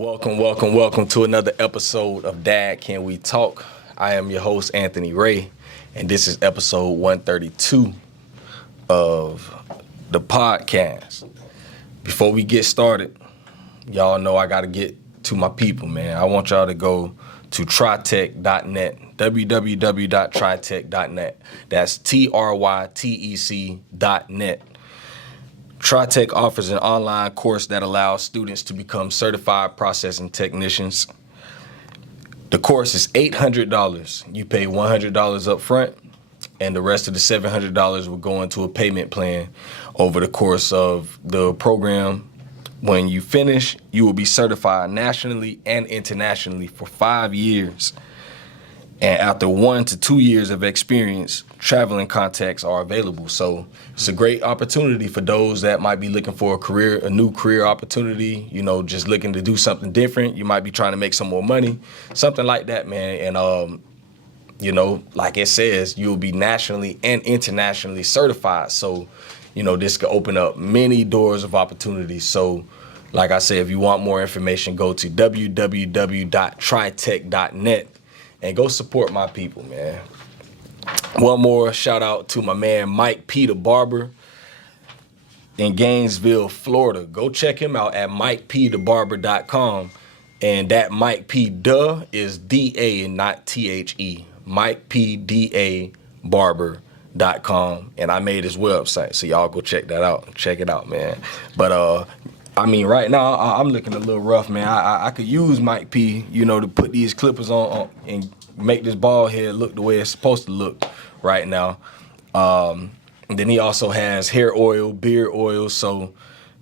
Welcome to another episode of Dad Can We Talk? I am your host, Anthony Ray, and this is episode 132 of the podcast. Before we get started, y'all know I got to get to my people, man. I want y'all to go to trytech.net, www.trytech.net. That's TRYTEC.net. TriTech offers an online course that allows students to become certified processing technicians. The course is $800. You pay $100 up front, and the rest of the $700 will go into a payment plan over the course of the program. When you finish, you will be certified nationally and internationally for 5 years. And after 1 to 2 years of experience, traveling contacts are available. So it's a great opportunity for those that might be looking for a new career opportunity, just looking to do something different. You might be trying to make some more money, something like that, man. And, like it says, you'll be nationally and internationally certified. So, this could open up many doors of opportunities. So, like I said, if you want more information, go to www.trytech.net. and go support my people, man. One more shout out to my man Mike P. the Barber in Gainesville, Florida. Go check him out at MikePTheBarber.com. And that Mike P. Duh is D-A and not T-H-E. MikePTheBarber.com. And I made his website, so y'all go check that out. Check it out, man. But right now I'm looking a little rough, man. I could use Mike P, to put these clippers on and make this bald head look the way it's supposed to look right now. And then he also has hair oil, beard oil. So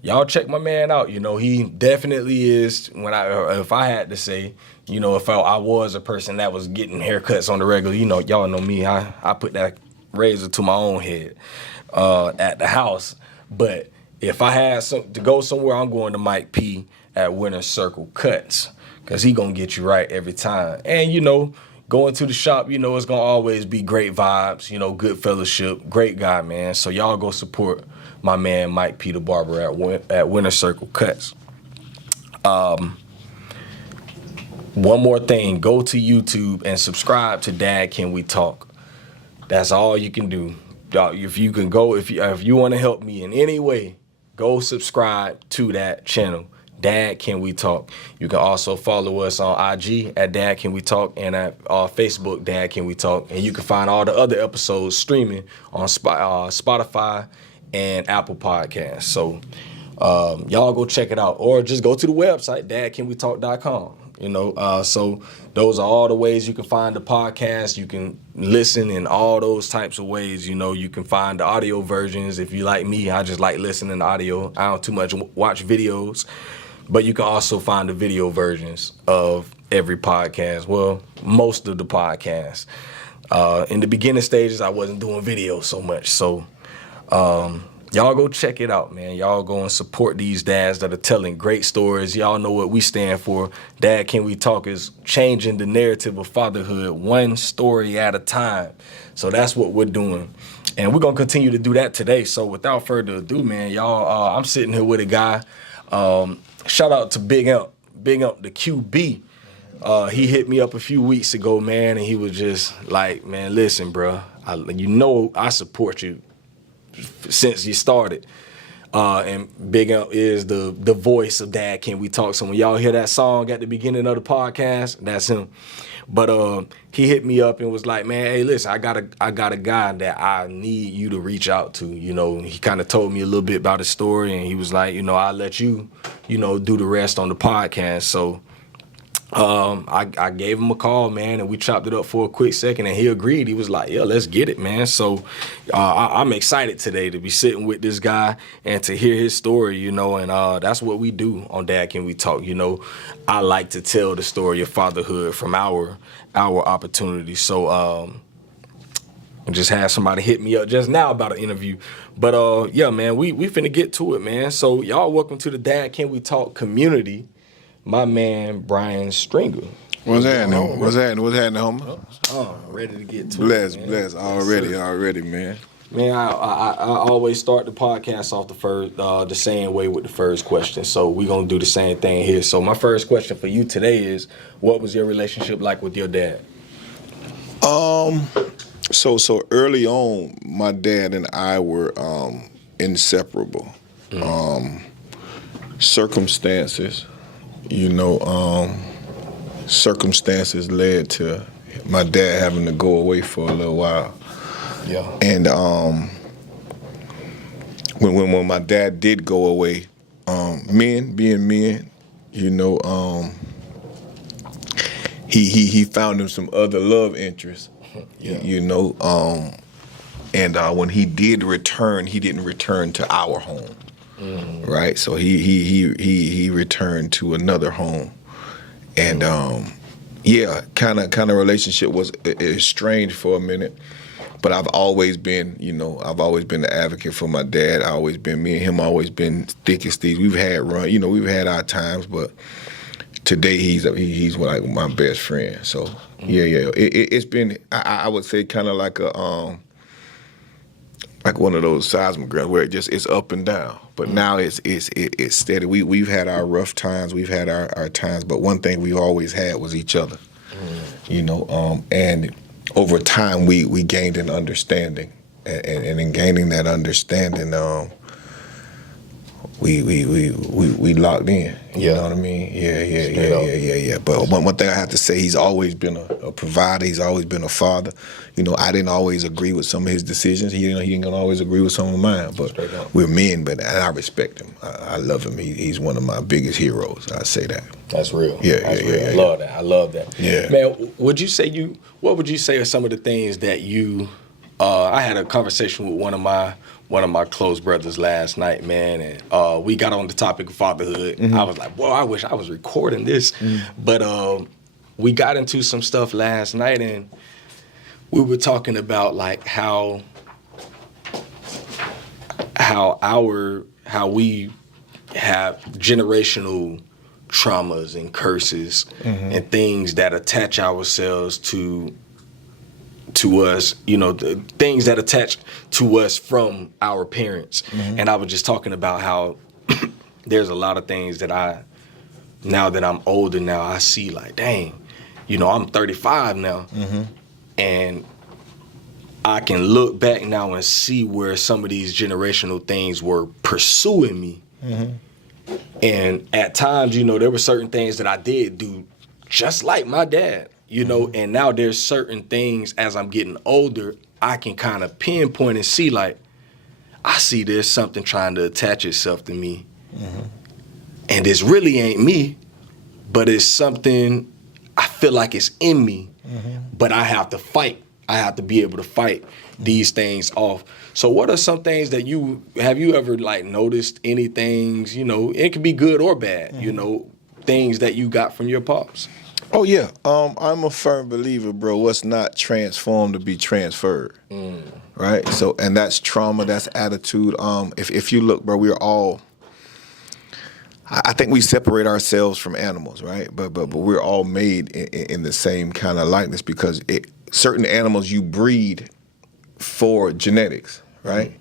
y'all check my man out. He definitely is. If I had to say, if I was a person that was getting haircuts on the regular, y'all know me. I put that razor to my own head at the house, but if I had to go somewhere, I'm going to Mike P at Winter Circle Cuts, because he going to get you right every time. And, going to the shop, it's going to always be great vibes, good fellowship, great guy, man. So y'all go support my man Mike P the Barber at Winter Circle Cuts. One more thing, go to YouTube and subscribe to Dad Can We Talk. That's all you can do. If you want to help me in any way, go subscribe to that channel, Dad Can We Talk. You can also follow us on IG at Dad Can We Talk and at Facebook, Dad Can We Talk. And you can find all the other episodes streaming on Spotify and Apple Podcasts. So y'all go check it out, or just go to the website, dadcanwetalk.com. So those are all the ways you can find the podcast. You can listen in all those types of ways. You can find the audio versions. If you like me, I just like listening to audio. I don't too much watch videos, but you can also find the video versions of every podcast. Well, most of the podcasts. In the beginning stages, I wasn't doing video so much. So, y'all go check it out, man. Y'all go and support these dads that are telling great stories. Y'all know what we stand for. Dad Can We Talk is changing the narrative of fatherhood one story at a time. So that's what we're doing. And we're going to continue to do that today. So without further ado, man, y'all, I'm sitting here with a guy. Shout out to Big Ump the QB. He hit me up a few weeks ago, man, and he was just like, man, listen, bro, I support you since you started. And Big Ump is the voice of Dad Can We Talk. So when y'all hear that song at the beginning of the podcast, that's him. But he hit me up and was like, man, hey, listen, I got a guy that I need you to reach out to. He kind of told me a little bit about his story, and he was like, I'll let you, do the rest on the podcast. So I gave him a call, man, and we chopped it up for a quick second, and he agreed. He was like, yeah, let's get it, man. So I'm excited today to be sitting with this guy and to hear his story, and that's what we do on Dad Can We Talk. I like to tell the story of fatherhood from our opportunity. So I just had somebody hit me up just now about an interview. But yeah, man, we finna get to it, man. So y'all welcome to the Dad Can We Talk community. My man, Bryan Stringer. What's happening? What's happening, homie? Oh, ready to get to bless, it, man. Bless. Already, man. Man, I always start the podcast off the same way with the first question. So we're gonna do the same thing here. So my first question for you today is, what was your relationship like with your dad? So early on, my dad and I were inseparable. Circumstances, circumstances led to my dad having to go away for a little while. Yeah. And when my dad did go away, men being men, he found him some other love interests, and when he did return, he didn't return to our home, right? So he returned to another home, and kind of relationship was estranged for a minute. But I've always been the advocate for my dad. Me and him always been thick as thieves. We've had our times, but today he's like my best friend. So it's been, I would say, kind of like like one of those seismographs where it's up and down. But now it's steady. We've had our rough times, we've had our times, but one thing we always had was each other. And over time, we gained an understanding, and in gaining that understanding, we locked in. You know what I mean? Yeah. But one thing I have to say, he's always been a provider. He's always been a father. I didn't always agree with some of his decisions. He ain't gonna always agree with some of mine. But we're men. But and I respect him. I love him. He's one of my biggest heroes. I say that. That's real. Yeah. I love that. Yeah. Man, what would you say are some of the things that you? I had a conversation with one of my close brothers last night, man, and we got on the topic of fatherhood. I was like, "Boy, I wish I was recording this," but we got into some stuff last night, and we were talking about like how we have generational traumas and curses and things that attach ourselves to us, the things that attach to us from our parents. And I was just talking about how there's a lot of things that now that I'm older now, I see like, dang, I'm 35 now. And I can look back now and see where some of these generational things were pursuing me. And at times, there were certain things that I did do just like my dad, and now there's certain things as I'm getting older, I can kind of pinpoint and see like, I see there's something trying to attach itself to me. And this really ain't me, but it's something I feel like it's in me, but I have to fight. I have to be able to fight these things off. So what are some things that have you ever like noticed any things, it could be good or bad, things that you got from your pops? Oh yeah, I'm a firm believer, bro. What's not transformed to be transferred, right? So, and that's trauma, that's attitude. If you look, bro, we're all. I think we separate ourselves from animals, right? But we're all made in the same kind of likeness because certain animals you breed for genetics, right?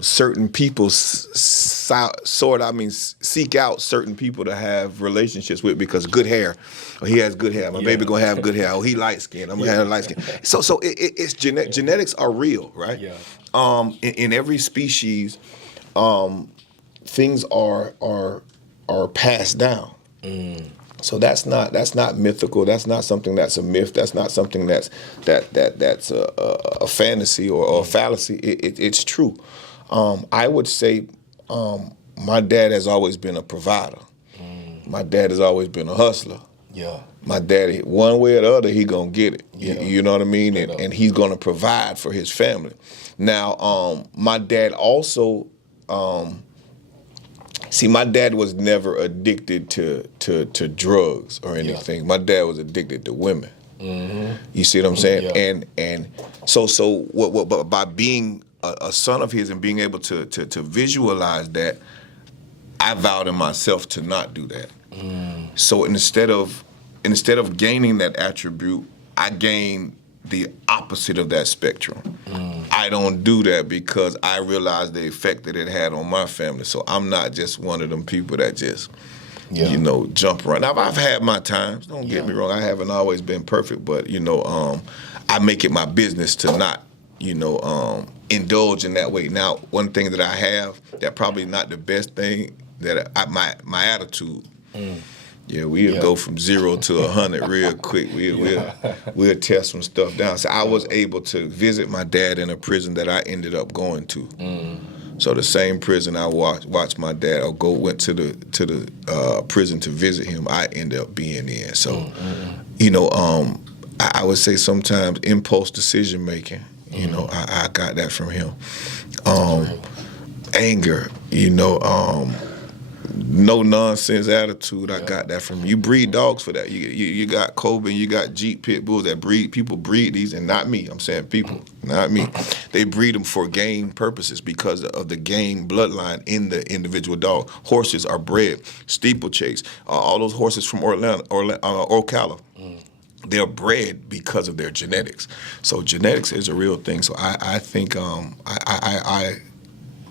Certain people seek out certain people to have relationships with because good hair. Oh, he has good hair. My baby gonna have good hair. Oh, he light skinned. I'm gonna have light skin. So it's genetics are real, right? Yeah. In every species, things are passed down. So that's not mythical. That's not something that's a myth. That's not something that's a fantasy or a fallacy. It's true. I would say my dad has always been a provider. My dad has always been a hustler. Yeah. My daddy, one way or the other, he gonna get it. You know what I mean? And he's gonna provide for his family. Now, my dad also. See, my dad was never addicted to drugs or anything. Yeah. My dad was addicted to women. You see what I'm saying? Yeah. And so what by being a son of his and being able to visualize that, I vowed in myself to not do that. So instead of gaining that attribute, I gained the opposite of that spectrum. I don't do that because I realize the effect that it had on my family. So I'm not just one of them people that just, jump around. Now, I've had my times. Don't get me wrong. I haven't always been perfect, but, I make it my business to not, indulge in that way. Now, one thing that I have that probably not the best thing that my attitude. Yeah, we'll go from 0 to 100 real quick. We'll test some stuff down. So I was able to visit my dad in a prison that I ended up going to. So the same prison I watched my dad went to the prison to visit him, I ended up being in. So, I would say sometimes impulse decision making. I got that from him. Anger. No nonsense attitude. I got that from you. Breed dogs for that. You got Kobe, you got Jeep pit bulls that breed. People breed these, and not me. I'm saying people, not me. They breed them for game purposes because of the game bloodline in the individual dog. Horses are bred steeplechase. All those horses from Ocala. They're bred because of their genetics. So genetics is a real thing. So I think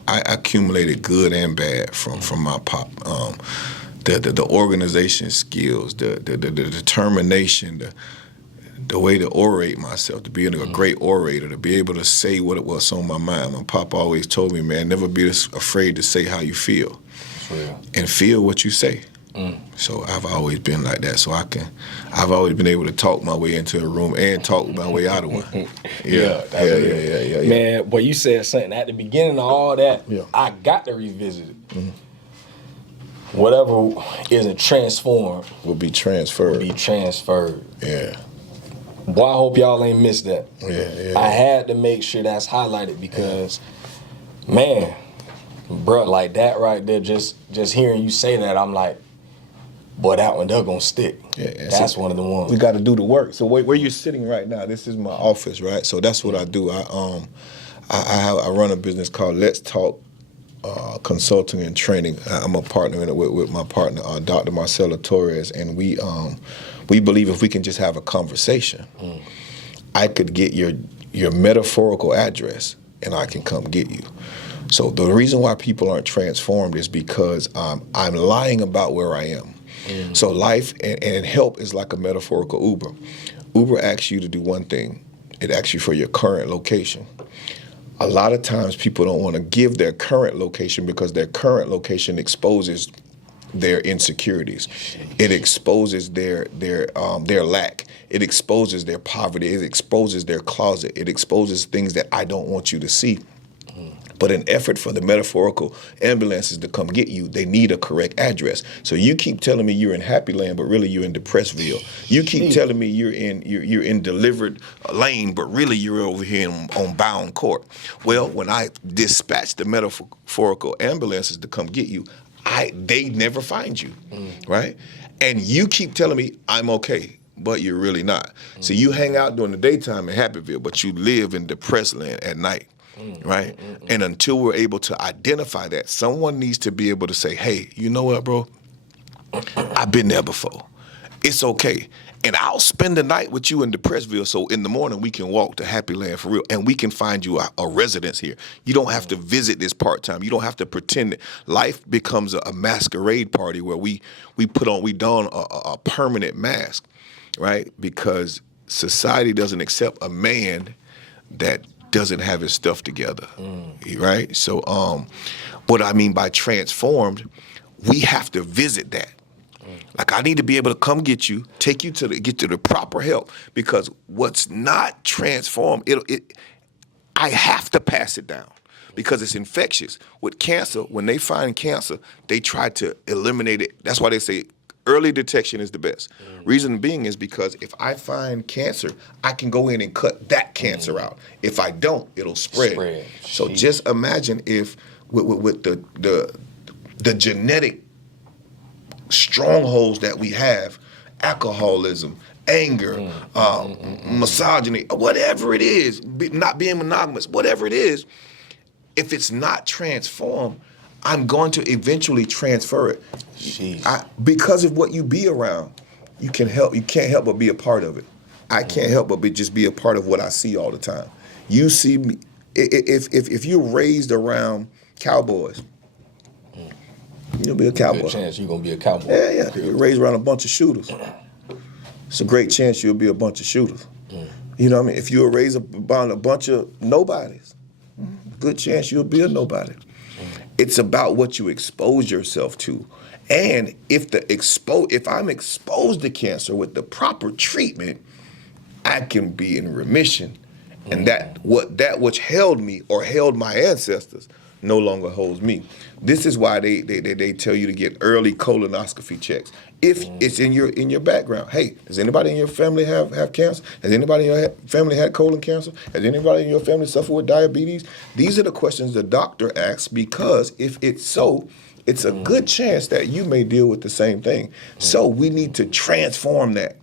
I accumulated good and bad from my pop. The organization skills, the determination, the way to orate myself, to be a great orator, to be able to say what it was on my mind. My pop always told me, man, never be afraid to say how you feel, and feel what you say. So I've always been like that. So I've always been able to talk my way into a room and talk my way out of one. Yeah. Man, boy, you said something at the beginning of all that. Yeah. I got to revisit it. Whatever isn't transformed will be transferred. Yeah. Boy, I hope y'all ain't missed that. Yeah. I had to make sure that's highlighted because, man, bro, like that right there, just hearing you say that, I'm like, boy, that one, they're going to stick. Yeah, that's one of the ones. We got to do the work. So where you're sitting right now, this is my office, right? So that's what I do. I run a business called Let's Talk Consulting and Training. I'm a partner in it with my partner, Dr. Marcelo Torres, and we believe if we can just have a conversation, I could get your metaphorical address, and I can come get you. So the reason why people aren't transformed is because I'm lying about where I am. So life and help is like a metaphorical Uber. Uber asks you to do one thing. It asks you for your current location. A lot of times people don't want to give their current location because their current location exposes their insecurities. It exposes their lack. It exposes their poverty. It exposes their closet. It exposes things that I don't want you to see. But in effort for the metaphorical ambulances to come get you, they need a correct address. So you keep telling me you're in Happy Land, but really you're in Depressville. You keep telling me you're in Delivered Lane, but really you're over here on Bound Court. Well, when I dispatch the metaphorical ambulances to come get you, they never find you, right? And you keep telling me I'm okay, but you're really not. So you hang out during the daytime in Happyville, but you live in Depressed Land at night. Right? And until we're able to identify that, someone needs to be able to say, hey, you know what, bro? I've been there before. It's okay. And I'll spend the night with you in Depressville so in the morning we can walk to Happy Land for real and we can find you a residence here. You don't have to visit this part-time. You don't have to pretend that life becomes a masquerade party where we don a permanent mask, right? Because society doesn't accept a man that doesn't have his stuff together, right? So what I mean by transformed, we have to visit that. Like I need to be able to come get you, take you get to the proper help because what's not transformed, I have to pass it down because it's infectious. With cancer, when they find cancer, they try to eliminate it. That's why they say early detection is the best. Reason being is because if I find cancer, I can go in and cut that cancer out. If I don't, it'll spread. So just imagine if with the genetic strongholds that we have, alcoholism, anger, misogyny, whatever it is, not being monogamous, whatever it is, if it's not transformed, I'm going to eventually transfer it. Because of what you be around, you can't help but be a part of it. I can't help but just be a part of what I see all the time. You see me, if you're raised around cowboys, you'll be a cowboy. Good chance you're gonna be a cowboy. Yeah. You're raised around a bunch of shooters. It's a great chance you'll be a bunch of shooters. You know what I mean? If you were raised around a bunch of nobodies, good chance you'll be a nobody. It's about what you expose yourself to. And if I'm exposed to cancer with the proper treatment, I can be in remission. And that which held me or held my ancestors no longer holds me. This is why they tell you to get early colonoscopy checks. If it's in your background. Hey, does anybody in your family have cancer? Has anybody in your family had colon cancer? Has anybody in your family suffered with diabetes? These are the questions the doctor asks, because if it's so, it's a good chance that you may deal with the same thing. So we need to transform that.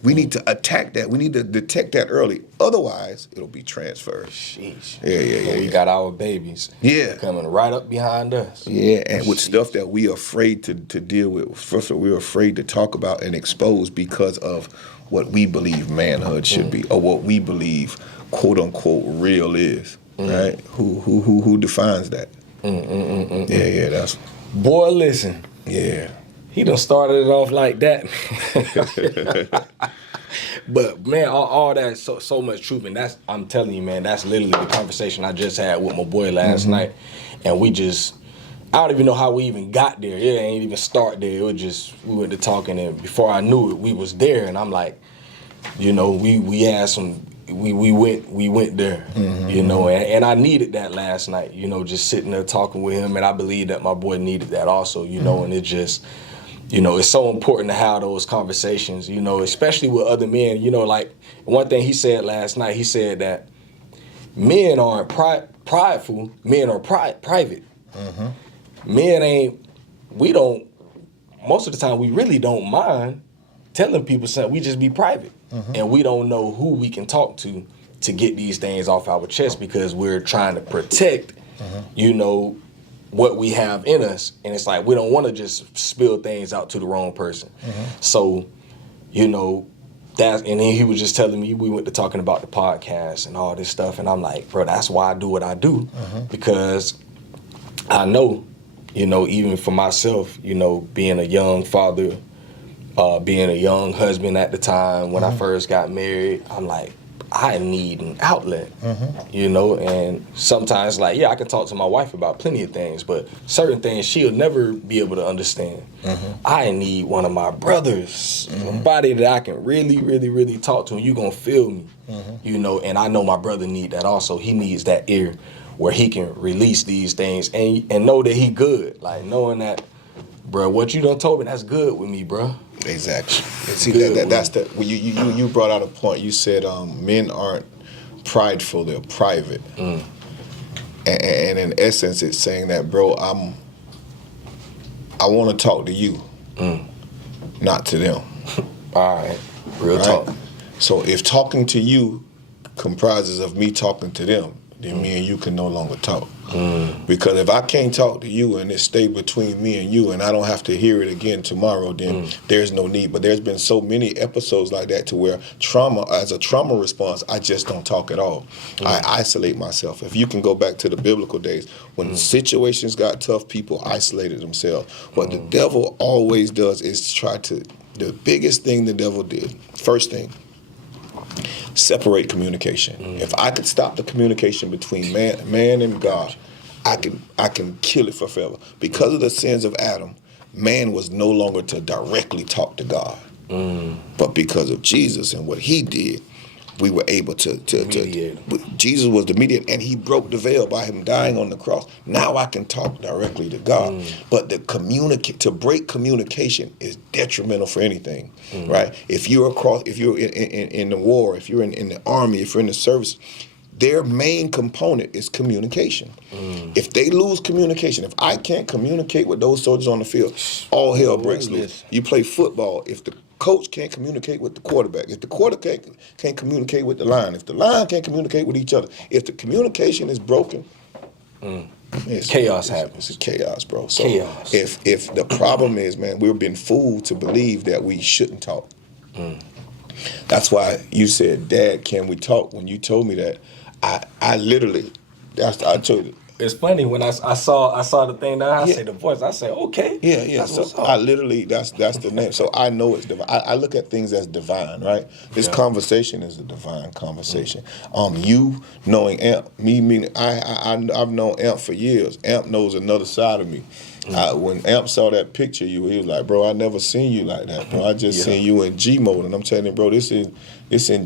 We need to attack that. We need to detect that early. Otherwise, it'll be transferred. Sheesh. Yeah. We got our babies coming right up behind us. Yeah, and with stuff that we are afraid to deal with. First of all, we're afraid to talk about and expose because of what we believe manhood should be, or what we believe, quote unquote, real is. Right? Who defines that? Yeah, that's. Boy, listen. Yeah. He done started it off like that. But man, all that so much truth, and I'm telling you, man, that's literally the conversation I just had with my boy last night, and I don't even know how we even got there. It ain't even start there. It was just we went to talking, and before I knew it, we was there, and I'm like, you know, we had some. We went there, you know, and I needed that last night, you know, just sitting there talking with him, and I believe that my boy needed that also, you know, and it just. You know, it's so important to have those conversations, you know, especially with other men. You know, like one thing he said last night, he said that men aren't prideful, men are private. Men most of the time, we really don't mind telling people something. We just be private. And we don't know who we can talk to get these things off our chest, because we're trying to protect, you know, what we have in us, and it's like we don't want to just spill things out to the wrong person. So, you know, and then he was just telling me, we went to talking about the podcast and all this stuff, and I'm like, bro, that's why I do what I do, because I know, you know, even for myself, you know, being a young father, being a young husband at the time when I first got married, I'm like, I need an outlet, you know, and sometimes, like, yeah, I can talk to my wife about plenty of things, but certain things she'll never be able to understand. I need one of my brothers, somebody that I can really, really, really talk to, and you gonna feel me, you know, and I know my brother need that also. He needs that ear where he can release these things and know that he good, like knowing that, bro, what you done told me, that's good with me, bro. Exactly. See, that's the. Well, you brought out a point. You said men aren't prideful; they're private. And in essence, it's saying that, bro, I want to talk to you, not to them. All right, real talk. So if talking to you comprises of me talking to them, then me and you can no longer talk. Because if I can't talk to you and it stay between me and you, and I don't have to hear it again tomorrow, then there's no need. But there's been so many episodes like that to where as a trauma response, I just don't talk at all. I isolate myself. If you can go back to the biblical days, when situations got tough, people isolated themselves. What the devil always does is the biggest thing the devil did, first thing, separate communication. If I could stop the communication between man and God, I can kill it forever. Because of the sins of Adam, man was no longer to directly talk to God. But because of Jesus and what he did, we were able to Jesus was the mediator, and he broke the veil by him dying on the cross. Now I can talk directly to God. But to break communication is detrimental for anything, right? If you're in the war, if you're in the army, if you're in the service, their main component is communication. If they lose communication, if I can't communicate with those soldiers on the field, all hell breaks loose. You play football, if the coach can't communicate with the quarterback, if the quarterback can't communicate with the line, if the line can't communicate with each other, if the communication is broken, chaos happens. It's chaos, bro. So chaos. If the problem is, man, we've been fooled to believe that we shouldn't talk. That's why you said, Dad, can we talk? When you told me that, I literally, I told you. It's funny when I saw the thing now. I Yeah. say the voice. I say okay. Yeah. That's what's So up. I literally that's the name. So I know it's divine. I look at things as divine, right? This Yeah. conversation is a divine conversation. You knowing Amp, me meaning I've known Amp for years. Amp knows another side of me. When Amp saw that picture, he was like, bro, I never seen you like that, bro. I just seen you in G mode, and I'm telling you, bro, it's in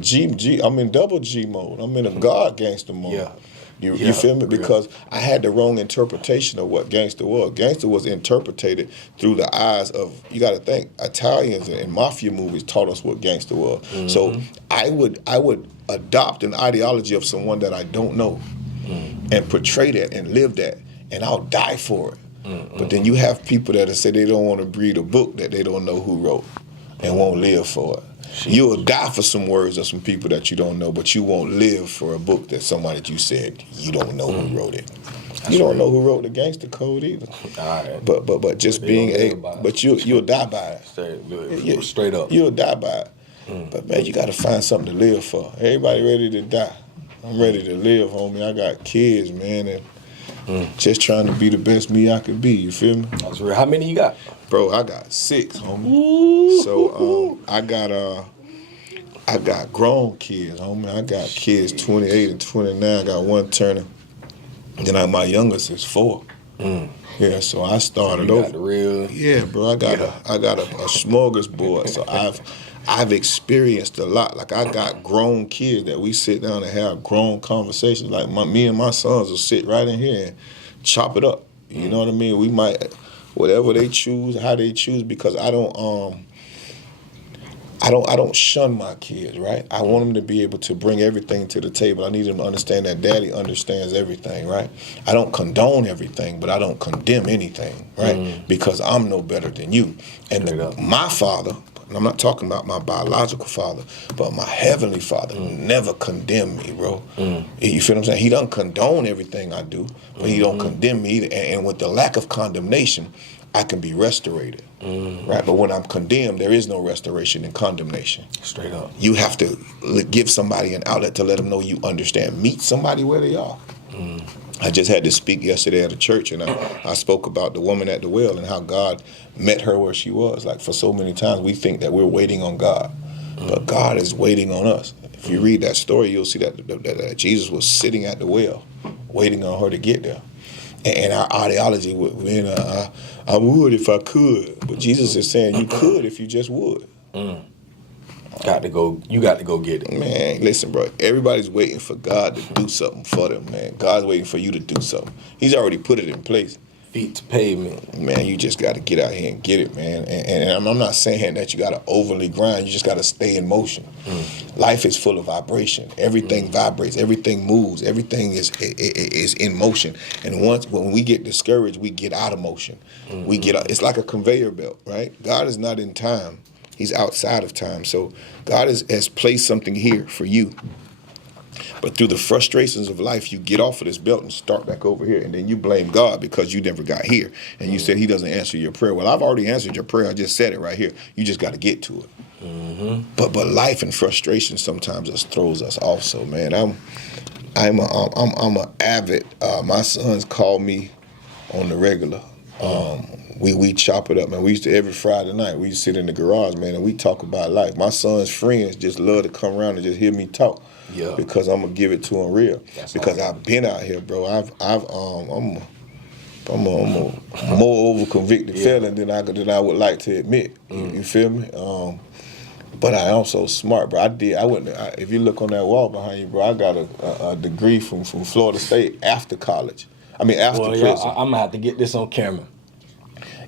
G. I'm in double G mode. I'm in a God gangster mode. Yeah. You feel me? Because I had the wrong interpretation of what gangster was. Gangster was interpreted through the eyes of, you got to think, Italians and mafia movies taught us what gangster was. Mm-hmm. So I would adopt an ideology of someone that I don't know and portray that and live that, and I'll die for it. But then you have people that say they don't want to read a book that they don't know who wrote and won't live for it. You'll die for some words of some people that you don't know, but you won't live for a book that somebody that you said you don't know who wrote it. You don't know who wrote the gangster code either. All right. But just being but you'll die by it. Straight up. You'll die by it. But man, you got to find something to live for. Everybody ready to die. I'm ready to live, homie. I got kids, man, and just trying to be the best me I could be. You feel me? That's real. How many you got? Bro, I got 6, homie. So I got grown kids, homie. I got kids 28 and 29. I got one turning. Then my youngest is 4. Yeah, so I started you over. Got the real. Yeah, bro. I got a smorgasbord. So I've experienced a lot. Like I got grown kids that we sit down and have grown conversations. Like me and my sons will sit right in here and chop it up. You know what I mean? We might, whatever they choose, how they choose, because I don't shun my kids, right? I want them to be able to bring everything to the table. I need them to understand that daddy understands everything, right? I don't condone everything, but I don't condemn anything, right? Because I'm no better than you. And my father, and I'm not talking about my biological father, but my heavenly father never condemned me, bro. You feel what I'm saying? He doesn't condone everything I do, but he don't condemn me either. And with the lack of condemnation, I can be restorated, right? But when I'm condemned, there is no restoration and condemnation. Straight up. You have to give somebody an outlet to let them know you understand. Meet somebody where they are. I just had to speak yesterday at a church, and I spoke about the woman at the well and how God met her where she was. Like, for so many times, we think that we're waiting on God, but God is waiting on us. If you read that story, you'll see that Jesus was sitting at the well, waiting on her to get there. And our ideology would, I would if I could, but Jesus is saying you could if you just would. You got to go get it. Man, listen, bro. Everybody's waiting for God to do something for them, man. God's waiting for you to do something. He's already put it in place. Feet to pavement. Man, you just got to get out here and get it, man. And I'm not saying that you got to overly grind. You just got to stay in motion. Life is full of vibration. Everything vibrates. Everything moves. Everything is in motion. And when we get discouraged, we get out of motion. It's like a conveyor belt, right? God is not in time. He's outside of time. So God has placed something here for you. But through the frustrations of life, you get off of this belt and start back over here. And then you blame God because you never got here. And you said he doesn't answer your prayer. Well, I've already answered your prayer. I just said it right here. You just got to get to it. But life and frustration sometimes just throws us off. So, man, I'm an avid. My sons call me on the regular. We chop it up, man. We used to, every Friday night, we used to sit in the garage, man, and we talk about life. My son's friends just love to come around and just hear me talk. Yeah. Because I'm gonna give it to them real. That's because awesome. I've been out here, bro. I'm a more over-convicted felon than I would like to admit. You feel me? But I am so smart, bro. If you look on that wall behind you, bro, I got a degree from Florida State after college. After prison. I'm gonna have to get this on camera.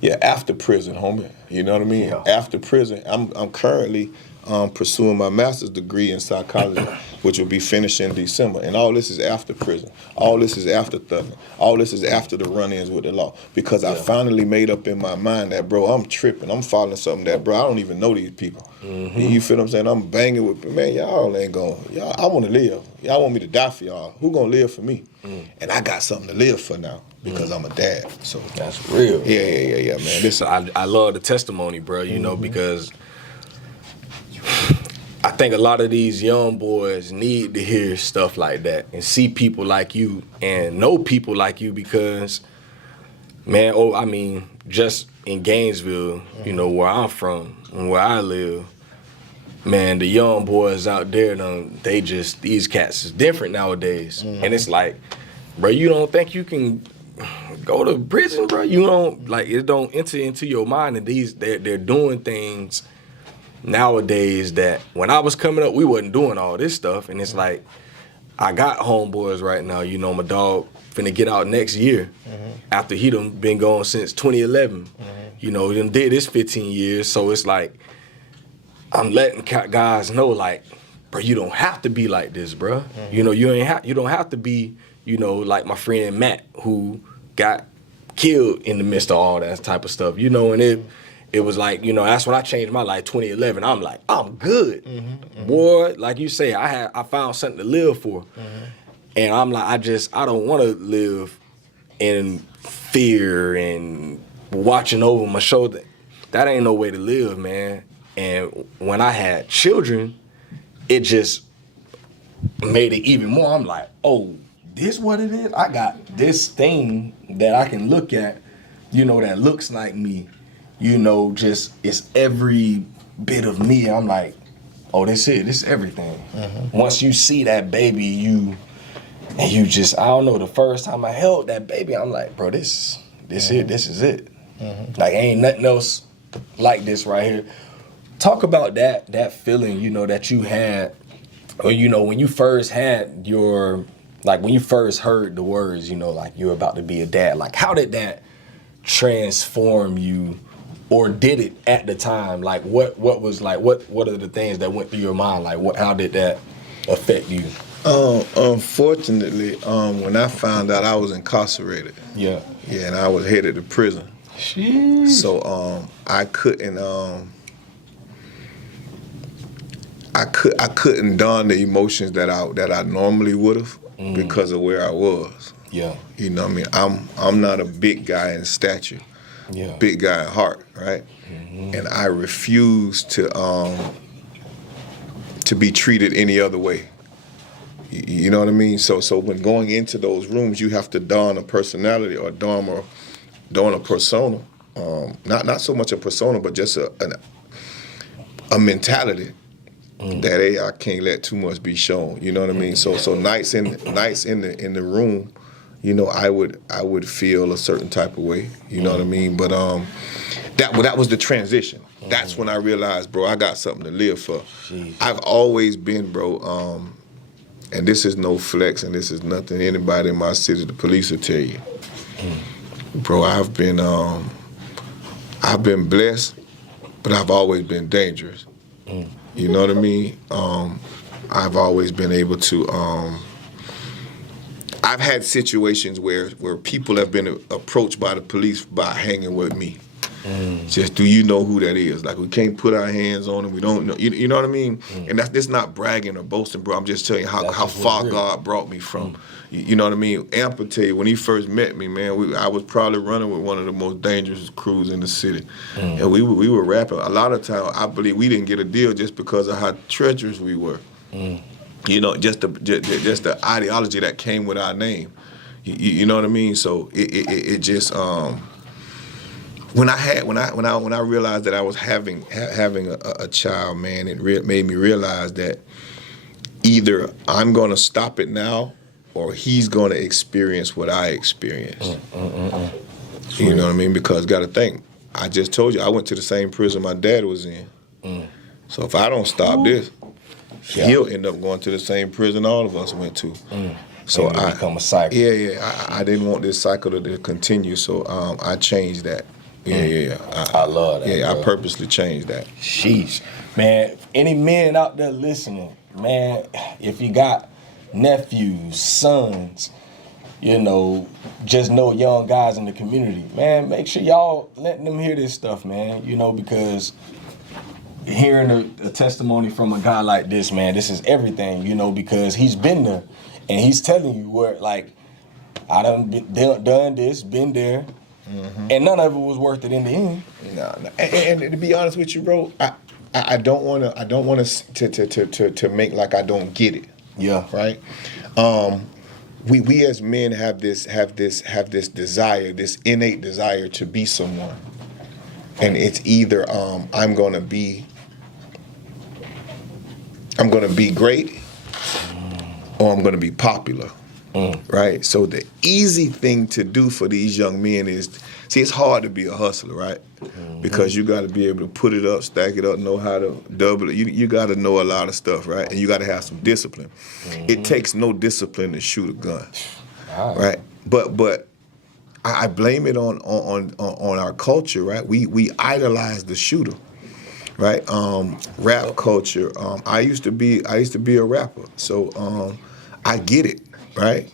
Yeah, after prison, homie. You know what I mean? Yeah. After prison, I'm currently pursuing my master's degree in psychology, which will be finished in December. And all this is after prison. All this is after thugging. All this is after the run-ins with the law. Because I finally made up in my mind that, bro, I'm tripping. I'm following something that, bro, I don't even know these people. You feel what I'm saying? I'm banging with, man, y'all ain't going, I want to live. Y'all want me to die for y'all. Who going to live for me? And I got something to live for now. Because I'm a dad, so that's real. Yeah, man. Listen, I love the testimony, bro. You know, because I think a lot of these young boys need to hear stuff like that and see people like you and know people like you because, man, just in Gainesville, you know, where I'm from and where I live, man, the young boys out there, these cats is different nowadays. And it's like, bro, you don't think you can go to prison, bro? You don't, like, it don't enter into your mind that they're doing things nowadays that when I was coming up, we wasn't doing all this stuff. And it's like, I got homeboys right now, you know, my dog finna get out next year after he done been gone since 2011. You know, he done did this 15 years. So it's like, I'm letting guys know, like, bro, you don't have to be like this, bro. You know, you don't have to be, you know, like my friend Matt, who got killed in the midst of all that type of stuff, you know, and it was like, you know, that's when I changed my life, 2011. I'm like, I'm good. Boy, like you say, I found something to live for. And I'm like, I don't want to live in fear and watching over my shoulder. That ain't no way to live, man. And when I had children, it just made it even more. I'm like, oh, this what it is? I got this thing that I can look at, you know, that looks like me. You know, just it's every bit of me. I'm like, oh, this is everything. Once you see that baby, I don't know, the first time I held that baby, I'm like, bro, this is it. Like, ain't nothing else like this right here. Talk about that feeling, you know, that you had, or, you know, when you first had when you first heard the words, you know, like you're about to be a dad. Like, how did that transform you, or did it at the time? Like, what was like, what are the things that went through your mind? Like, how did that affect you? Unfortunately, when I found out I was incarcerated, and I was headed to prison. Jeez. So I couldn't don the emotions that I normally would have because of where I was. Yeah. You know what I mean? I'm not a big guy in stature. Yeah. Big guy at heart, right? And I refuse to be treated any other way. You know what I mean? So when going into those rooms, you have to don a personality or don a persona. Not so much a persona, but just a mentality that I can't let too much be shown. You know what I mean? So nights in the room, you know, I would feel a certain type of way. You know what I mean? But that was the transition. That's when I realized, bro, I got something to live for. Jeez. I've always been, bro. And this is no flex, and this is nothing anybody in my city, the police will tell you. Bro, I've been blessed, but I've always been dangerous. You know what I mean? I've always been able to, I've had situations where people have been approached by the police by hanging with me. Just, do you know who that is? Like, we can't put our hands on them. We don't know. You know what I mean? And that's not bragging or boasting, bro. I'm just telling you how far God brought me from. You know what I mean? Amputee, when he first met me, man, I was probably running with one of the most dangerous crews in the city. And we were rapping. A lot of times, I believe we didn't get a deal just because of how treacherous we were. You know, just the ideology that came with our name. You know what I mean? So it just when I realized that I was having a child, man, it made me realize that either I'm gonna stop it now, or he's gonna experience what I experienced. You know what I mean? Because gotta think, I just told you I went to the same prison my dad was in. So if I don't stop this, he'll end up going to the same prison all of us went to. So I become a cycle. I didn't want this cycle to continue, so I changed that. I love that. Yeah, bro. I purposely changed that. Sheesh. Man, any men out there listening, man, if you got nephews, sons, you know, just know young guys in the community, man, make sure y'all letting them hear this stuff, man, you know, because hearing a testimony from a guy like this, man, this is everything, you know, because he's been there and he's telling you where, like, I done this, been there, and none of it was worth it in the end. No. And to be honest with you, bro, I don't want to make like I don't get it. Yeah. Right. We as men have this desire, this innate desire to be someone, and it's either I'm gonna be great, or I'm gonna be popular. Right. So the easy thing to do for these young men is, see, it's hard to be a hustler, right? Because you got to be able to put it up, stack it up, know how to double it. You got to know a lot of stuff, right? And you got to have some discipline. It takes no discipline to shoot a gun, right? But I blame it on our culture, right? We idolize the shooter, right? Rap culture. I used to be a rapper, so I get it, right?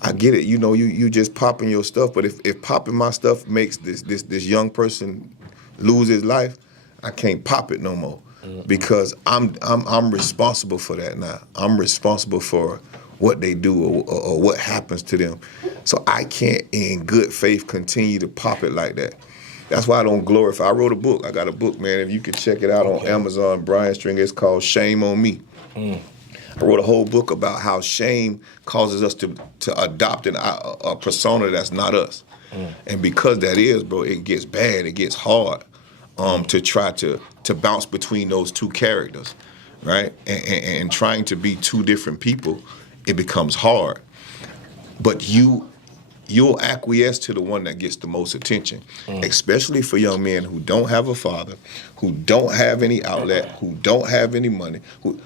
I get it. You know, you just popping your stuff, but if popping my stuff makes this young person lose his life, I can't pop it no more, because I'm responsible for that now. I'm responsible for what they do or what happens to them. So I can't, in good faith, continue to pop it like that. That's why I don't glorify. I wrote a book. I got a book, man. If you could check it out on Amazon, Bryan Stringer, it's called Shame on Me. I wrote a whole book about how shame causes us to adopt a persona that's not us. And because that is, bro, it gets bad, it gets hard to try to bounce between those two characters, right? And trying to be two different people, it becomes hard. But you'll acquiesce to the one that gets the most attention, especially for young men who don't have a father, who don't have any outlet, who don't have any money.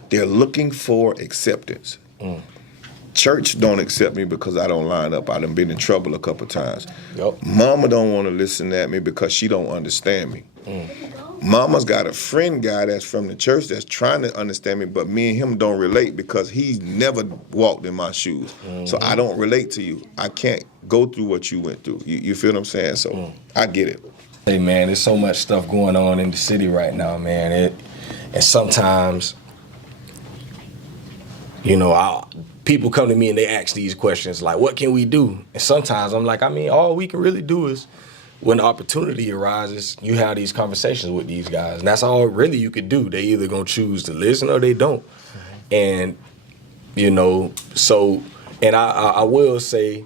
They're looking for acceptance. Church don't accept me because I don't line up. I done been in trouble a couple times. Yep. Mama don't want to listen at me because she don't understand me. Mama's got a friend guy that's from the church that's trying to understand me, but me and him don't relate because he's never walked in my shoes. So I don't relate to you. I can't go through what you went through. You feel what I'm saying? So I get it. Hey, man, there's so much stuff going on in the city right now, man. And sometimes, you know, people come to me and they ask these questions like, what can we do? And sometimes I'm like, I mean, all we can really do is, when the opportunity arises, you have these conversations with these guys. And that's all really you could do. They either gonna choose to listen or they don't. And, you know, so, and I will say,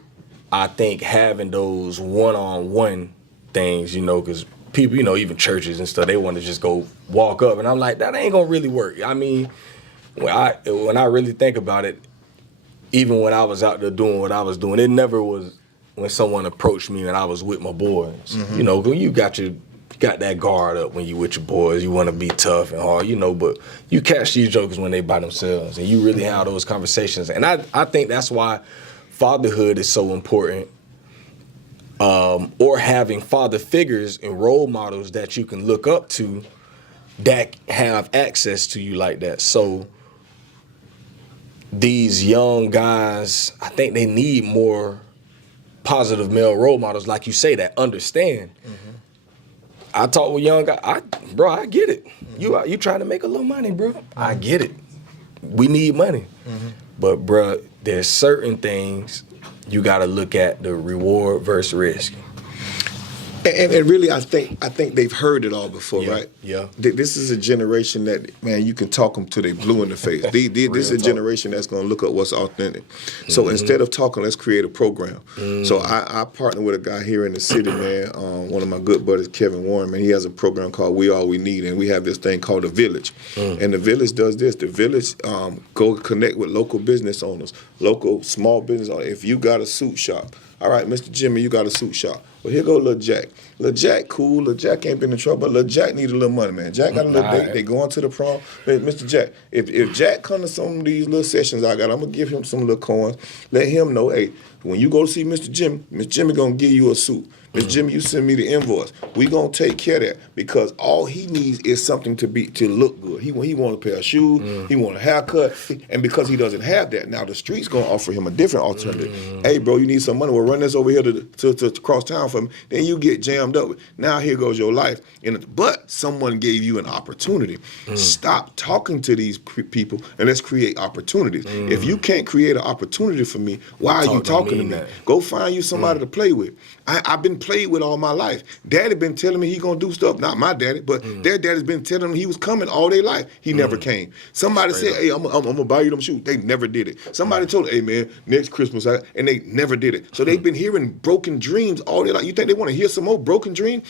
I think having those one-on-one things, you know, because people, you know, even churches and stuff, they want to just go walk up. And I'm like, that ain't gonna really work. I mean, when I really think about it, even when I was out there doing what I was doing, it never was when someone approached me and I was with my boys. You know, when you got that guard up when you with your boys, you want to be tough and hard, you know, but you catch these jokers when they by themselves and you really have those conversations. And I think that's why fatherhood is so important, or having father figures and role models that you can look up to that have access to you like that. So these young guys, I think they need more positive male role models, like you say, that understand. I talk with young guys, I get it. You trying to make a little money, bro. I get it. We need money. But, bro, there's certain things you got to look at the reward versus risk. And really, I think they've heard it all before, right? Yeah. This is a generation that, man, you can talk them till they blue in the face. This is a generation that's going to look at what's authentic. So instead of talking, let's create a program. So I partner with a guy here in the city, man, one of my good buddies, Kevin Warren, man. He has a program called We All We Need, and we have this thing called The Village. And The Village does this. The Village go connect with local business owners, local small business owners. If you got a suit shop, all right, Mr. Jimmy, you got a suit shop. Well, here go Lil Jack. Lil Jack cool. Lil Jack ain't been in trouble, but Lil Jack need a little money, man. Jack got a little date. They going to the prom. Mr. Jack, if Jack come to some of these little sessions I got, I'm going to give him some little coins. Let him know, hey, when you go to see Mr. Jimmy, Mr. Jimmy going to give you a suit. Mr. Jimmy, you send me the invoice. We going to take care of that because all he needs is something to look good. He want a pair of shoes. He want a haircut. And because he doesn't have that, now the street's going to offer him a different alternative. Hey, bro, you need some money. Well, run this over here to cross town for me. Then you get jammed wound up with. Now here goes your life. But someone gave you an opportunity. Stop talking to these people and let's create opportunities. If you can't create an opportunity for me, why are you talking to me? Go find you somebody to play with. I've been played with all my life. Daddy been telling me he gonna do stuff. Not my daddy, but their daddy's been telling them he was coming all their life. He never came. Somebody said, hey, I'm gonna buy you them shoes. They never did it. Somebody told them, hey man, next Christmas, and they never did it. So they've been hearing broken dreams all their life. You think they want to hear some more broken dreams?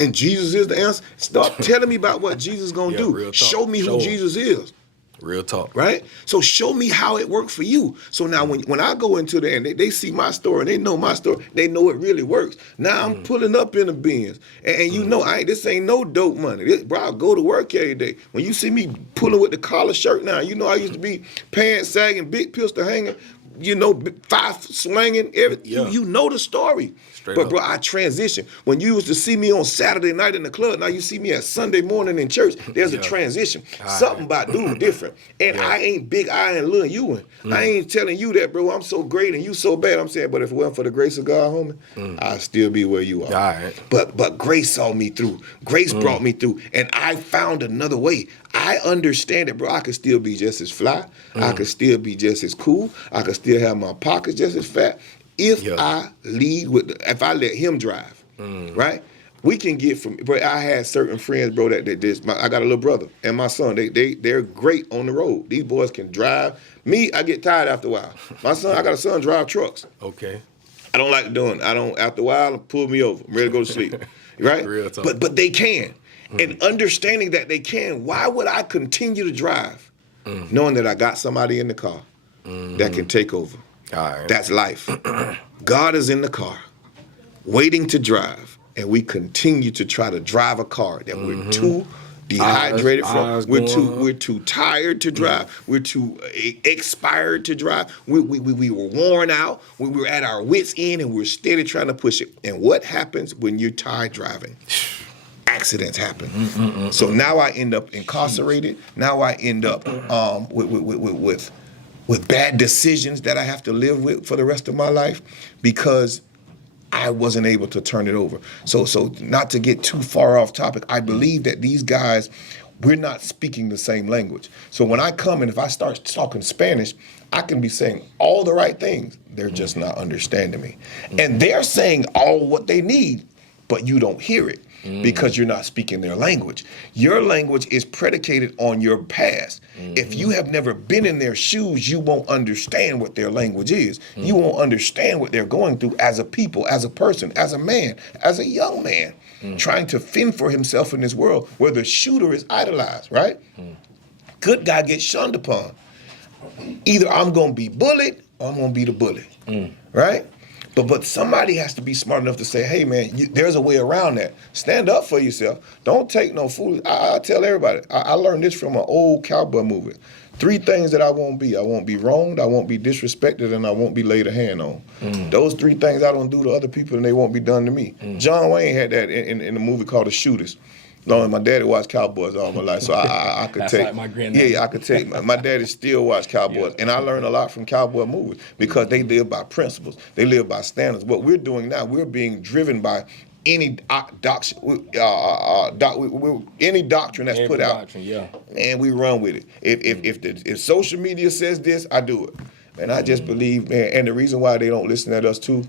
And Jesus is the answer? Stop telling me about what Jesus is gonna do. Show me who Jesus is. Real talk. Right? So show me how it worked for you. So now when I go into there and they see my story and they know my story, they know it really works. Now I'm pulling up in the Benz. And you know, this ain't no dope money. Bro, I go to work every day. When you see me pulling with the collar shirt now, you know I used to be pants sagging, big pistol hanging, you know, 5 swinging, everything. You know the story. But bro, I transition. When you used to see me on Saturday night in the club, now you see me at Sunday morning in church. There's a transition. Something about dude different. And I ain't Big I and Lil Ewing. I ain't telling you that, bro. I'm so great and you so bad. I'm saying, but if it wasn't for the grace of God, homie, I'd still be where you are. But grace saw me through. Grace brought me through. And I found another way. I understand it, bro. I could still be just as fly. I could still be just as cool. I could still have my pockets just as fat. If I lead if I let him drive, right? We can get from, bro, I had certain friends, bro, I got a little brother and my son, they're great on the road. These boys can drive. Me, I get tired after a while. My son, I got a son drive trucks. Okay. I don't like doing it. After a while, pull me over. I'm ready to go to sleep, right? Real talk. But they can. And understanding that they can, why would I continue to drive knowing that I got somebody in the car that can take over? That's life. God is in the car, waiting to drive, and we continue to try to drive a car that we're too dehydrated from. We're too tired to drive. We're too expired to drive. We were worn out. We were at our wits' end, and we're steady trying to push it. And what happens when you're tired driving? Accidents happen. So now I end up incarcerated. Now I end up with bad decisions that I have to live with for the rest of my life because I wasn't able to turn it over. So not to get too far off topic, I believe that these guys, we're not speaking the same language. So when I come and if I start talking Spanish, I can be saying all the right things. They're just not understanding me. And they're saying all what they need, but you don't hear it. Because you're not speaking their language. Your language is predicated on your past. If you have never been in their shoes, you won't understand what their language is. You won't understand what they're going through as a people, as a person, as a man, as a young man, trying to fend for himself in this world where the shooter is idolized, right? Good guy gets shunned upon. Either I'm going to be bullied or I'm going to be the bully, right? But somebody has to be smart enough to say, hey, man, there's a way around that. Stand up for yourself. Don't take no fool. I tell everybody, I learned this from an old cowboy movie. 3 things that I won't be. I won't be wronged, I won't be disrespected, and I won't be laid a hand on. Those 3 things I don't do to other people and they won't be done to me. John Wayne had that in a movie called The Shooters. No, my daddy watched Cowboys all my life, so I could take. Like my granddad. Yeah, I could take. My daddy still watched Cowboys, and I learned a lot from cowboy movies because they live by principles. They live by standards. What we're doing now, we're being driven by any doctrine that's put out, and we run with it. If social media says this, I do it, and I just believe, man. And the reason why they don't listen at us too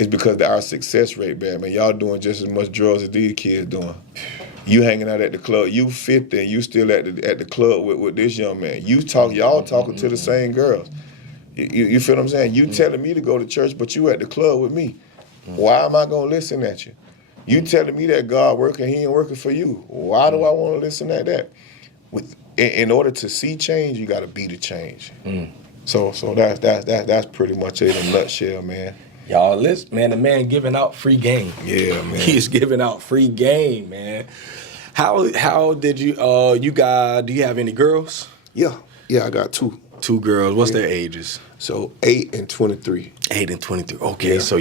is because of our success rate, man. Y'all doing just as much drugs as these kids doing. You hanging out at the club, you 50 and you still at the club with this young man. Y'all talking to the same girls. You feel what I'm saying? You telling me to go to church, but you at the club with me. Why am I gonna listen at you? You telling me that God working, he ain't working for you. Why do I want to listen at that? In order to see change, you gotta be the change. So that's pretty much it in a nutshell, man. Y'all listen, man, the man giving out free game. Yeah, man. He's giving out free game, man. How did you do you have any girls? Yeah, I got 2. 2 girls. What's their ages? So 8 and 23. 8 and 23. Okay, so I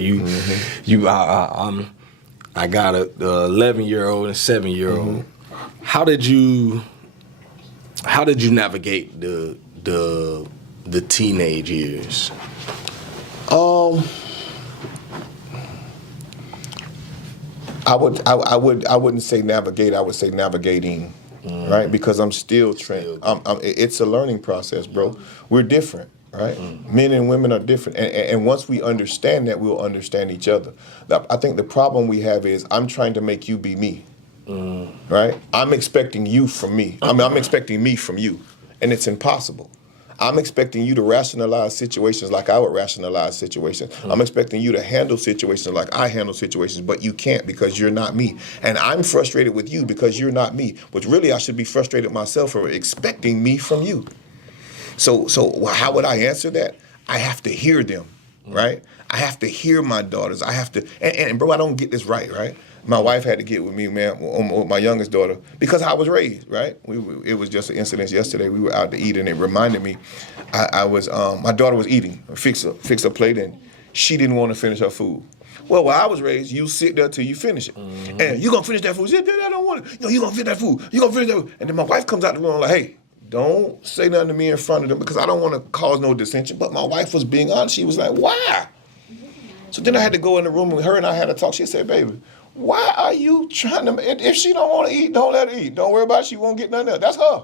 got a 11-year-old and a 7-year-old. How did you navigate the teenage years? I wouldn't say navigate. I would say navigating, right? Because I'm still trained. It's a learning process, bro. We're different, right? Men and women are different, and once we understand that, we'll understand each other. I think the problem we have is I'm trying to make you be me, right? I'm expecting you from me. I mean, I'm expecting me from you, and it's impossible. I'm expecting you to rationalize situations like I would rationalize situations. I'm expecting you to handle situations like I handle situations, but you can't because you're not me. And I'm frustrated with you because you're not me. But really, I should be frustrated myself for expecting me from you. So how would I answer that? I have to hear them, right? I have to hear my daughters. I have to, and bro, I don't get this right? My wife had to get with me, man, with my youngest daughter, because I was raised, right? It was just an incident yesterday. We were out to eat, and it reminded me, my daughter was eating, fix a plate, and she didn't want to finish her food. Well, while I was raised, you sit there till you finish it. And you gonna finish that food? She said, I don't want it. You gonna finish that food. You gonna finish that food. And then my wife comes out the room like, hey, don't say nothing to me in front of them because I don't want to cause no dissension. But my wife was being honest. She was like, why? So then I had to go in the room with her, and I had to talk. She said, baby, why are you trying to, if she don't want to eat, don't let her eat. Don't worry about it, she won't get nothing else. That's her.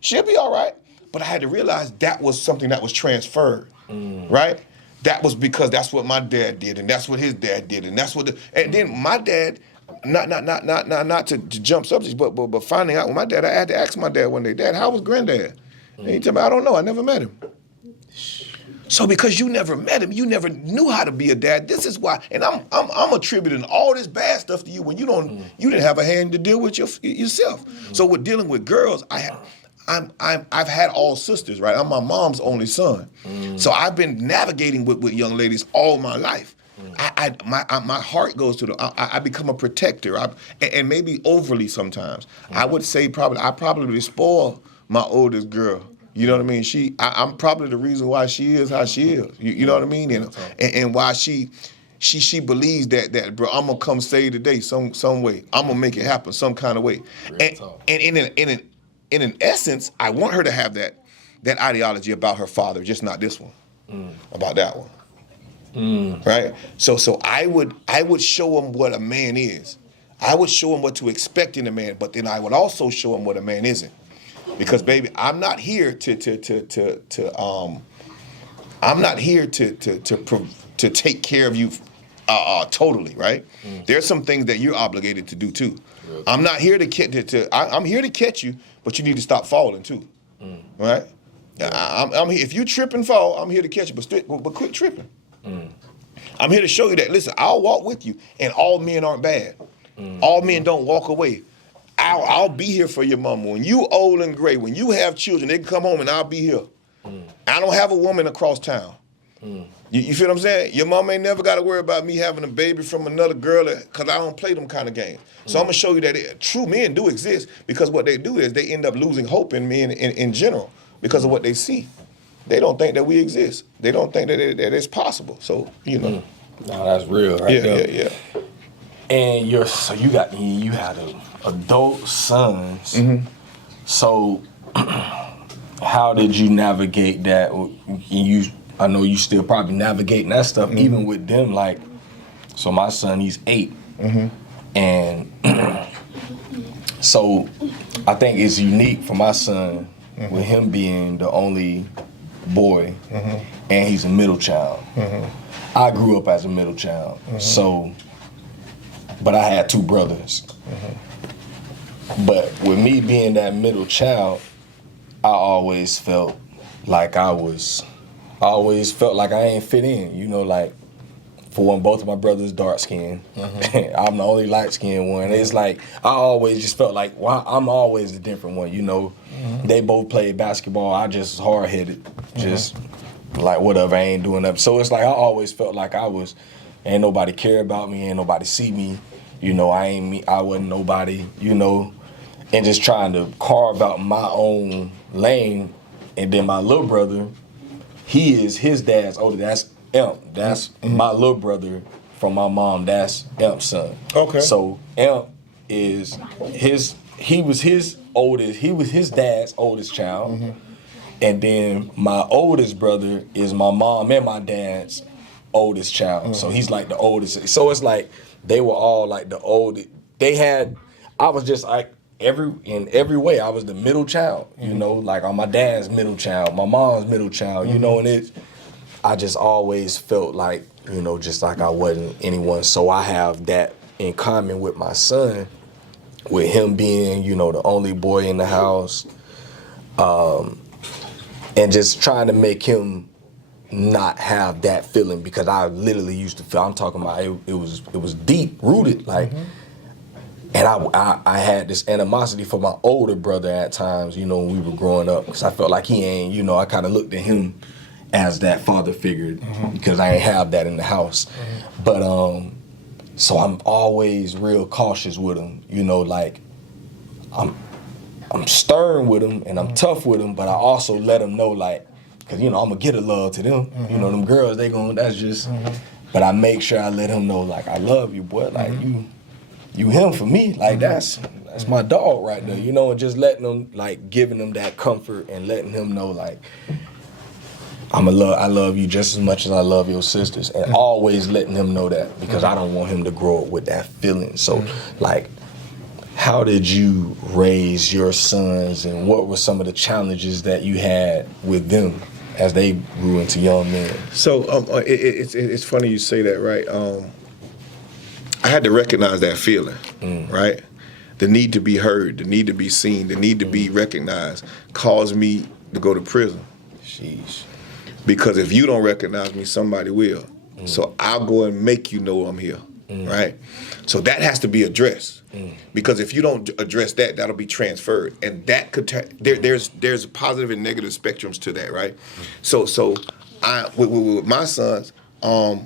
She'll be all right. But I had to realize that was something that was transferred, right? That was because that's what my dad did, and that's what his dad did, and that's what, and then my dad, not to jump subjects, but finding out with my dad, I had to ask my dad one day, Dad, how was granddad? And he told me, I don't know, I never met him. So because you never met him, you never knew how to be a dad. This is why, and I'm attributing all this bad stuff to you when you didn't have a hand to deal with yourself. So with dealing with girls, I've had all sisters, right? I'm my mom's only son, so I've been navigating with young ladies all my life. My heart goes to I become a protector, and maybe overly sometimes. I would say I probably spoil my oldest girl. You know what I mean? I'm probably the reason why she is how she is. You know what I mean? And why she believes that bro, I'm gonna come save the day some way. I'm gonna make it happen some kind of way. And in an essence, I want her to have that ideology about her father, just not this one, about that one. Right? So I would show him what a man is. I would show him what to expect in a man, but then I would also show him what a man isn't. Because baby, I'm not here to take care of you totally, right? There's some things that you're obligated to do too. I'm not here I'm here to catch you, but you need to stop falling too, right? I'm here, if you trip and fall, I'm here to catch you, but quit tripping. I'm here to show you that, listen, I'll walk with you, and all men aren't bad. All men don't walk away. I'll be here for your mama. When you old and gray, when you have children, they can come home and I'll be here. I don't have a woman across town. You feel what I'm saying? Your mama ain't never got to worry about me having a baby from another girl because I don't play them kind of games. So I'm going to show you that true men do exist, because what they do is they end up losing hope in men in general because of what they see. They don't think that we exist. They don't think that it's possible. So, you know. No, that's real right there. Yeah. And you had adult sons. So how did you navigate that? I know you still probably navigating that stuff even with them. Like, so my son, he's 8, and so I think it's unique for my son with him being the only boy, and he's a middle child. I grew up as a middle child, so. But I had 2 brothers. But with me being that middle child, I always felt like I ain't fit in. You know, like, for one, both of my brothers dark skinned. I'm the only light skinned one. It's like, I always just felt like, well, I'm always the different one, you know. They both played basketball. I just hard headed, just like whatever, I ain't doing nothing. So it's like, I always felt like ain't nobody care about me, ain't nobody see me. You know, I wasn't nobody, you know, and just trying to carve out my own lane. And then my little brother, he is his dad's older. That's Imp. That's my little brother from my mom. That's Imp's son. Okay. So Imp is he was his dad's oldest child. And then my oldest brother is my mom and my dad's oldest child. So he's like the oldest. So it's like, they were all like the old. I was just like in every way. I was the middle child, you know, like on my dad's middle child, my mom's middle child, you know, and I just always felt like, you know, just like I wasn't anyone. So I have that in common with my son, with him being, you know, the only boy in the house, and just trying to make him not have that feeling, because I literally used to feel, I'm talking about it was deep rooted, like, and I had this animosity for my older brother at times, you know, when we were growing up, because I felt like he ain't, you know, I kind of looked at him as that father figure, because I ain't have that in the house. But so I'm always real cautious with him, you know, like I'm stern with him and I'm tough with him, but I also let him know, like, because, you know, I'm going to get a love to them. You know, them girls, that's just, but I make sure I let him know, like, I love you, boy. Like, you him for me. Like, that's my dog right there, you know, and just letting them, like, giving them that comfort and letting him know, like, I love you just as much as I love your sisters, and always letting him know that, because I don't want him to grow up with that feeling. So, like, how did you raise your sons, and what were some of the challenges that you had with them as they grew into young men? So it's funny you say that, right? I had to recognize that feeling, right? The need to be heard, the need to be seen, the need to be recognized caused me to go to prison. Sheesh. Because if you don't recognize me, somebody will. So I'll go and make you know I'm here, right? So that has to be addressed. Because if you don't address that, that'll be transferred, and that could there's positive and negative spectrums to that, right? So I with my sons, all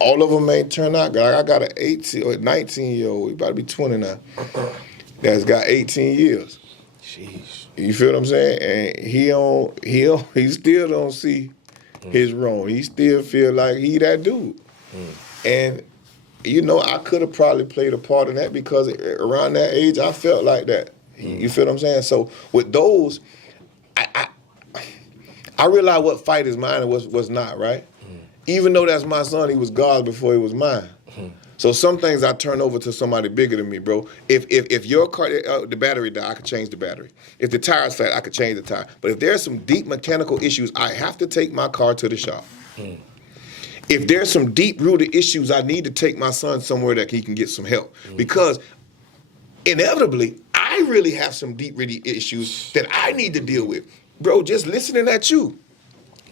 of them ain't turned out good. I got an 18 or 19-year-old, he about to be 20 now, that's got 18 years. Sheesh. You feel what I'm saying? And he still don't see his wrong. He still feel like he that dude. And you know, I could have probably played a part in that, because around that age, I felt like that. You feel what I'm saying? So with those, I realized what fight is mine and what's not, right? Even though that's my son, he was God's before he was mine. So some things I turn over to somebody bigger than me, bro. If your car, the battery died, I could change the battery. If the tire's flat, I could change the tire. But if there's some deep mechanical issues, I have to take my car to the shop. If there's some deep-rooted issues, I need to take my son somewhere that he can get some help. Because inevitably, I really have some deep-rooted issues that I need to deal with. Bro, just listening at you,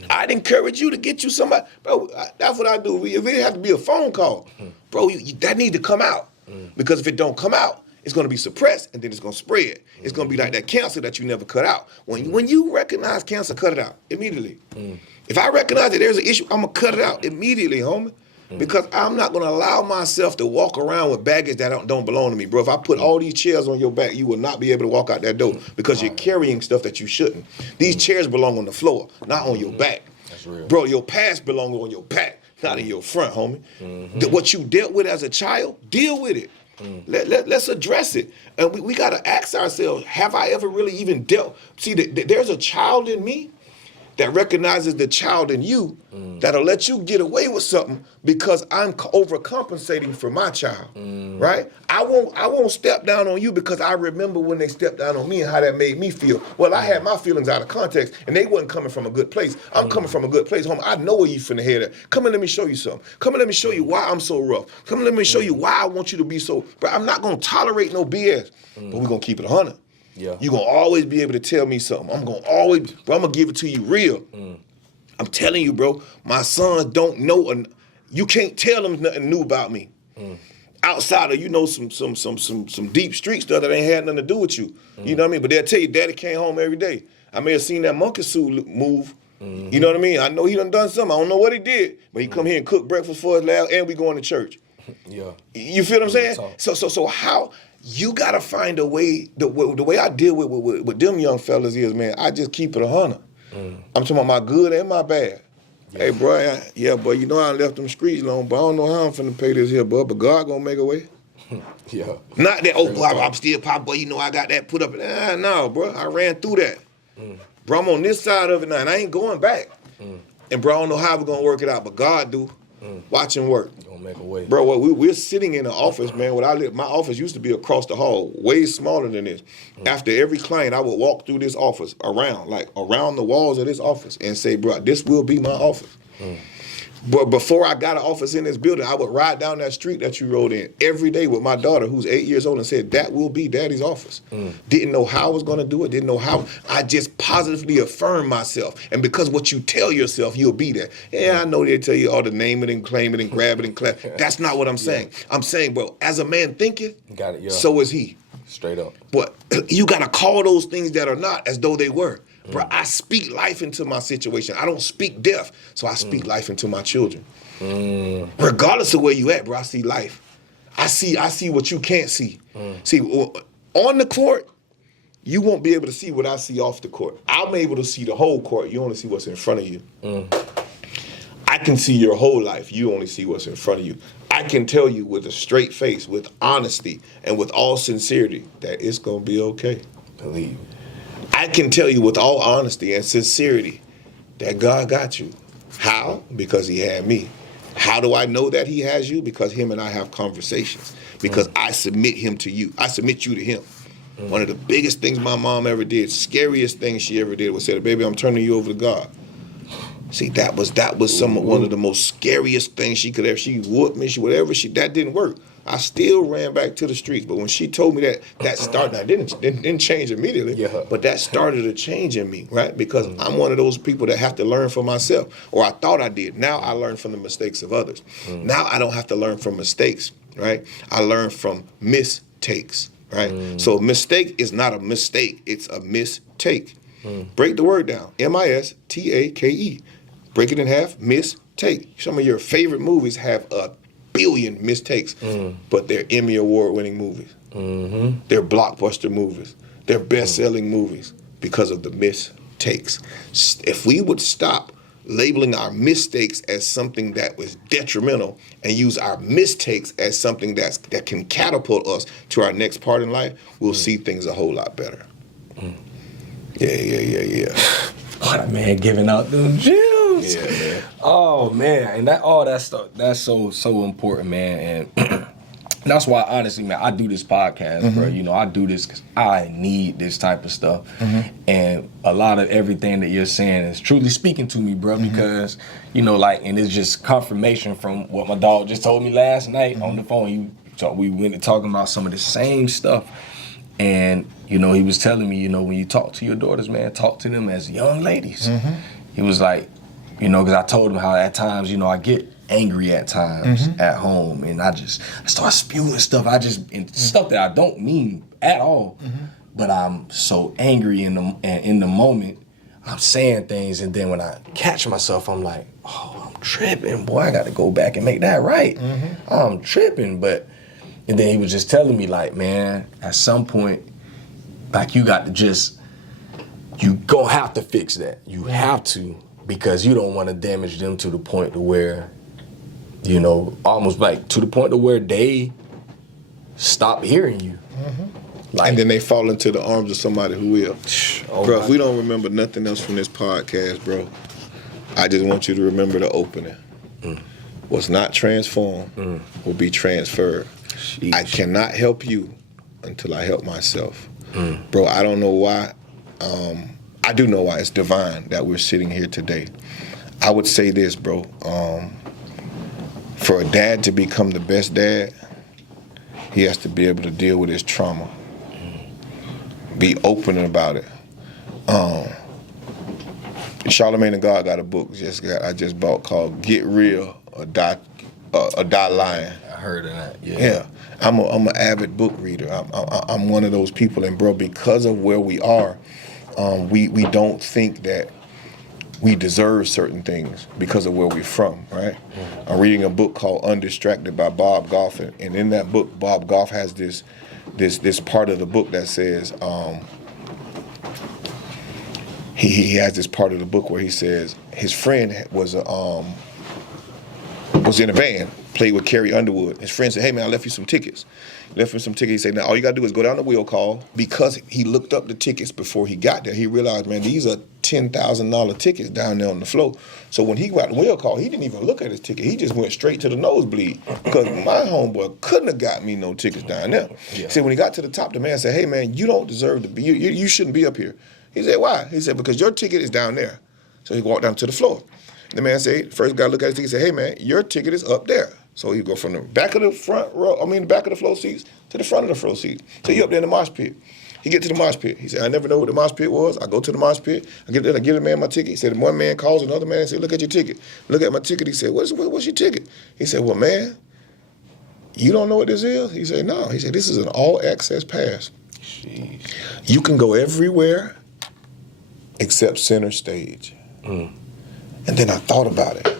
I'd encourage you to get you somebody. Bro, that's what I do. If it has to be a phone call, bro, that need to come out. Because if it don't come out, it's going to be suppressed, and then it's going to spread. It's going to be like that cancer that you never cut out. When you recognize cancer, cut it out immediately. If I recognize that there's an issue, I'm going to cut it out immediately, homie. Because I'm not going to allow myself to walk around with baggage that don't belong to me. Bro, if I put all these chairs on your back, you will not be able to walk out that door, because you're carrying stuff that you shouldn't. These chairs belong on the floor, not on your back. That's real. Bro, your past belongs on your back, not in your front, homie. What you dealt with as a child, deal with it. Let's address it. And we got to ask ourselves, have I ever really even dealt? See, there's a child in me that recognizes the child in you that'll let you get away with something because I'm overcompensating for my child, right? I won't step down on you because I remember when they stepped down on me and how that made me feel. Well, I had my feelings out of context, and they wasn't coming from a good place. I'm coming from a good place, homie. I know where you finna head at. Come and let me show you something. Come and let me show you why I'm so rough. Come and let me show you why I want you to be so, but I'm not gonna tolerate no BS, but we're gonna keep it 100. Yeah. You're going to always be able to tell me something. I'm going to give it to you real. I'm telling you, bro, my sons don't know, you can't tell them nothing new about me. Outside of, you know, some deep street stuff that ain't had nothing to do with you. You know what I mean? But they'll tell you, Daddy came home every day. I may have seen that monkey suit move. You know what I mean? I know he done something. I don't know what he did, but he come here and cook breakfast for us loud, and we going to church. Yeah. You feel what I'm saying? So how... You gotta find a way. The way I deal with them young fellas is, man, I just keep it 100. I'm talking about my good and my bad. Yeah. Hey, Bryan, boy, you know I left them streets long, but I don't know how I'm finna pay this here, boy. But God gonna make a way. Yeah. Not that, boy, I'm still pop, boy. You know I got that put up. No, bro, I ran through that. Bro, I'm on this side of it now, and I ain't going back. And bro, I don't know how we're gonna work it out, but God do. Watch him work. Gonna make a way. Bro, we're sitting in the office, man. When I live, my office used to be across the hall, way smaller than this. After every client, I would walk through this office, around the walls of this office, and say, bro, this will be my office. But before I got an office in this building, I would ride down that street that you rode in every day with my daughter, who's 8 years old, and said, that will be Daddy's office. Didn't know how I was going to do it, didn't know how. I just positively affirmed myself. And because what you tell yourself, you'll be there. Yeah, I know they tell you all to name it and claim it and grab it and clap. That's not what I'm saying. I'm saying, bro, as a man thinketh, so is he. Straight up. But you got to call those things that are not as though they were. Bro, I speak life into my situation. I don't speak death, so I speak life into my children. Regardless of where you at, bro, I see life. I see what you can't see. See, on the court, you won't be able to see what I see off the court. I'm able to see the whole court. You only see what's in front of you. I can see your whole life. You only see what's in front of you. I can tell you with a straight face, with honesty, and with all sincerity that it's going to be okay. Believe. I can tell you with all honesty and sincerity that God got you. How? Because he had me. How do I know that he has you? Because him and I have conversations. Because I submit him to you. I submit you to him. One of the biggest things my mom ever did, scariest thing she ever did was say, baby, I'm turning you over to God. See, that was one of the most scariest things she could ever. She whooped me, that didn't work. I still ran back to the streets. But when she told me that started, I didn't change immediately, but that started a change in me, right? Because I'm one of those people that have to learn for myself, or I thought I did. Now I learn from the mistakes of others. Now I don't have to learn from mistakes, right? I learn from mistakes, right? So a mistake is not a mistake, it's a mistake. Break the word down, M-I-S-T-A-K-E. Break it in half, mistake. Some of your favorite movies have a billion mistakes, but they're Emmy Award-winning movies. They're blockbuster movies. They're best-selling movies because of the mistakes. If we would stop labeling our mistakes as something that was detrimental and use our mistakes as something that can catapult us to our next part in life, we'll see things a whole lot better. Yeah. What a man giving out them gems. Yeah, man. Oh man, and that stuff, that's so important, man. And that's why, honestly, man, I do this podcast, bro. You know, I do this because I need this type of stuff. And a lot of everything that you're saying is truly speaking to me, bro, because, you know, like, and it's just confirmation from what my dog just told me last night on the phone. We went to talking about some of the same stuff. And, you know, he was telling me, you know, when you talk to your daughters, man, talk to them as young ladies. He was like, you know, because I told him how at times, you know, I get angry at times at home, and I start spewing stuff. And stuff that I don't mean at all, but I'm so angry in the moment. I'm saying things, and then when I catch myself, I'm like, oh, I'm tripping, boy. I got to go back and make that right. I'm tripping, and then he was just telling me, like, man, at some point, like, you got to you gonna have to fix that. You have to, because you don't want to damage them to the point to where, you know, almost like to the point to where they stop hearing you. Like, and then they fall into the arms of somebody who will. Oh, bro, if we don't remember nothing else from this podcast, bro, I just want you to remember the opening. What's not transformed will be transferred. Sheesh. I cannot help you until I help myself. Bro, I don't know why. I do know why. It's divine that we're sitting here today. I would say this, bro. For a dad to become the best dad, he has to be able to deal with his trauma. Be open about it. Charlamagne the God got a book I just bought called Get Real or Die Lying. I heard of that. Yeah. I'm an avid book reader. I'm one of those people, and bro, because of where we are, we don't think that we deserve certain things because of where we're from, right? I'm reading a book called Undistracted by Bob Goff, and in that book, Bob Goff has this part of the book that says, he has this part of the book where he says his friend was in a band played with Carrie Underwood. His friend said, hey man, I left you some tickets. Left him some tickets. He said, now all you gotta do is go down the wheel call. Because he looked up the tickets before he got there, he realized, man, these are $10,000 tickets down there on the floor. So when he got the wheel call, he didn't even look at his ticket. He just went straight to the nosebleed. Because my homeboy couldn't have got me no tickets down there. Yeah. He said when he got to the top, the man said, hey man, you don't deserve to be, you shouldn't be up here. He said, why? He said, because your ticket is down there. So he walked down to the floor. The man said, first guy looked at his ticket and said, hey man, your ticket is up there. So he go from the back of the the back of the floor seats to the front of the floor seats. So he up there in the mosh pit. He get to the mosh pit. He said, I never know what the mosh pit was. I go to the mosh pit. I get there, I give the man my ticket. He said, one man calls another man and said, look at your ticket. Look at my ticket. He said, what's your ticket? He said, well, man, you don't know what this is? He said, no. He said, this is an all-access pass. Jeez. You can go everywhere except center stage. And then I thought about it.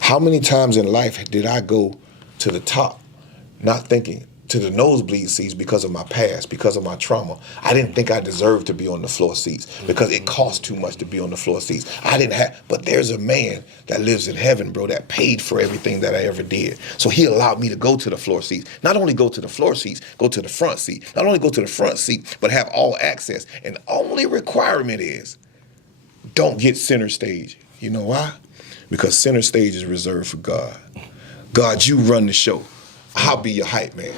How many times in life did I go to the top, not thinking, to the nosebleed seats because of my past, because of my trauma? I didn't think I deserved to be on the floor seats because it cost too much to be on the floor seats. I didn't have, but there's a man that lives in heaven, bro, that paid for everything that I ever did. So he allowed me to go to the floor seats. Not only go to the floor seats, go to the front seat. Not only go to the front seat, but have all access. And the only requirement is don't get center stage. You know why? Because center stage is reserved for God. God, you run the show. I'll be your hype man.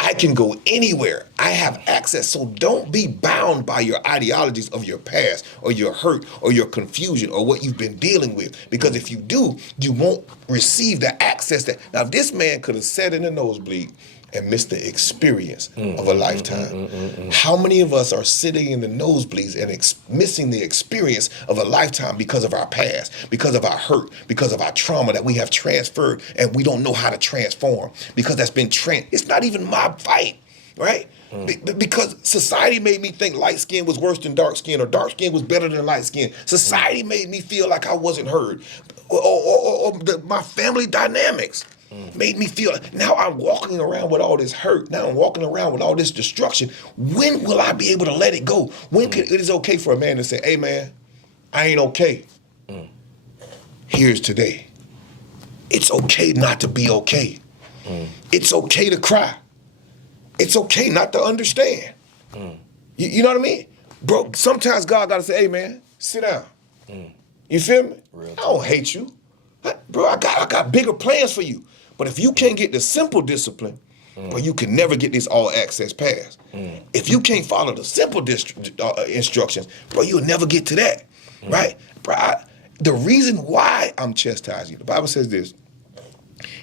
I can go anywhere. I have access. So don't be bound by your ideologies of your past or your hurt or your confusion or what you've been dealing with. Because if you do, you won't receive the access that. Now, if this man could have sat in the nosebleed and missed the experience of a lifetime. How many of us are sitting in the nosebleeds and missing the experience of a lifetime because of our past, because of our hurt, because of our trauma that we have transferred and we don't know how to transform, because that's been it's not even my fight, right? Because society made me think light skin was worse than dark skin or dark skin was better than light skin. Society made me feel like I wasn't heard or my family dynamics. Made me feel, now I'm walking around with all this hurt. Now I'm walking around with all this destruction. When will I be able to let it go? When it is okay for a man to say, hey man, I ain't okay. Here's today. It's okay not to be okay. It's okay to cry. It's okay not to understand. You know what I mean? Bro, sometimes God gotta say, hey man, sit down. You feel me? I don't hate you. Bro, I got bigger plans for you. But if you can't get the simple discipline, bro, you can never get this all-access pass. If you can't follow the simple instructions, bro, you'll never get to that, right? Bro, the reason why I'm chastising you, the Bible says this,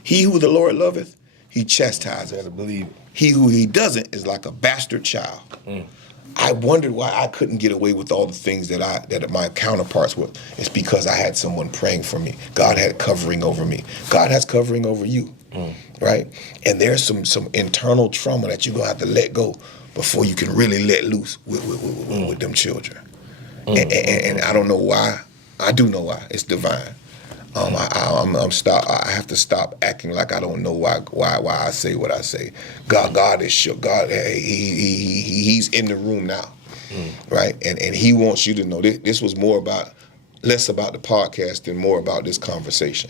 he who the Lord loveth, he chastises. Believe it. He who he doesn't is like a bastard child. I wondered why I couldn't get away with all the things that my counterparts were. It's because I had someone praying for me. God had covering over me. God has covering over you, right? And there's some internal trauma that you're gonna have to let go before you can really let loose with them children. And I don't know why. I do know why. It's divine. I have to stop acting like I don't know why I say what I say. God is sure. God, he's in the room now, right? And he wants you to know this was less about the podcast and more about this conversation.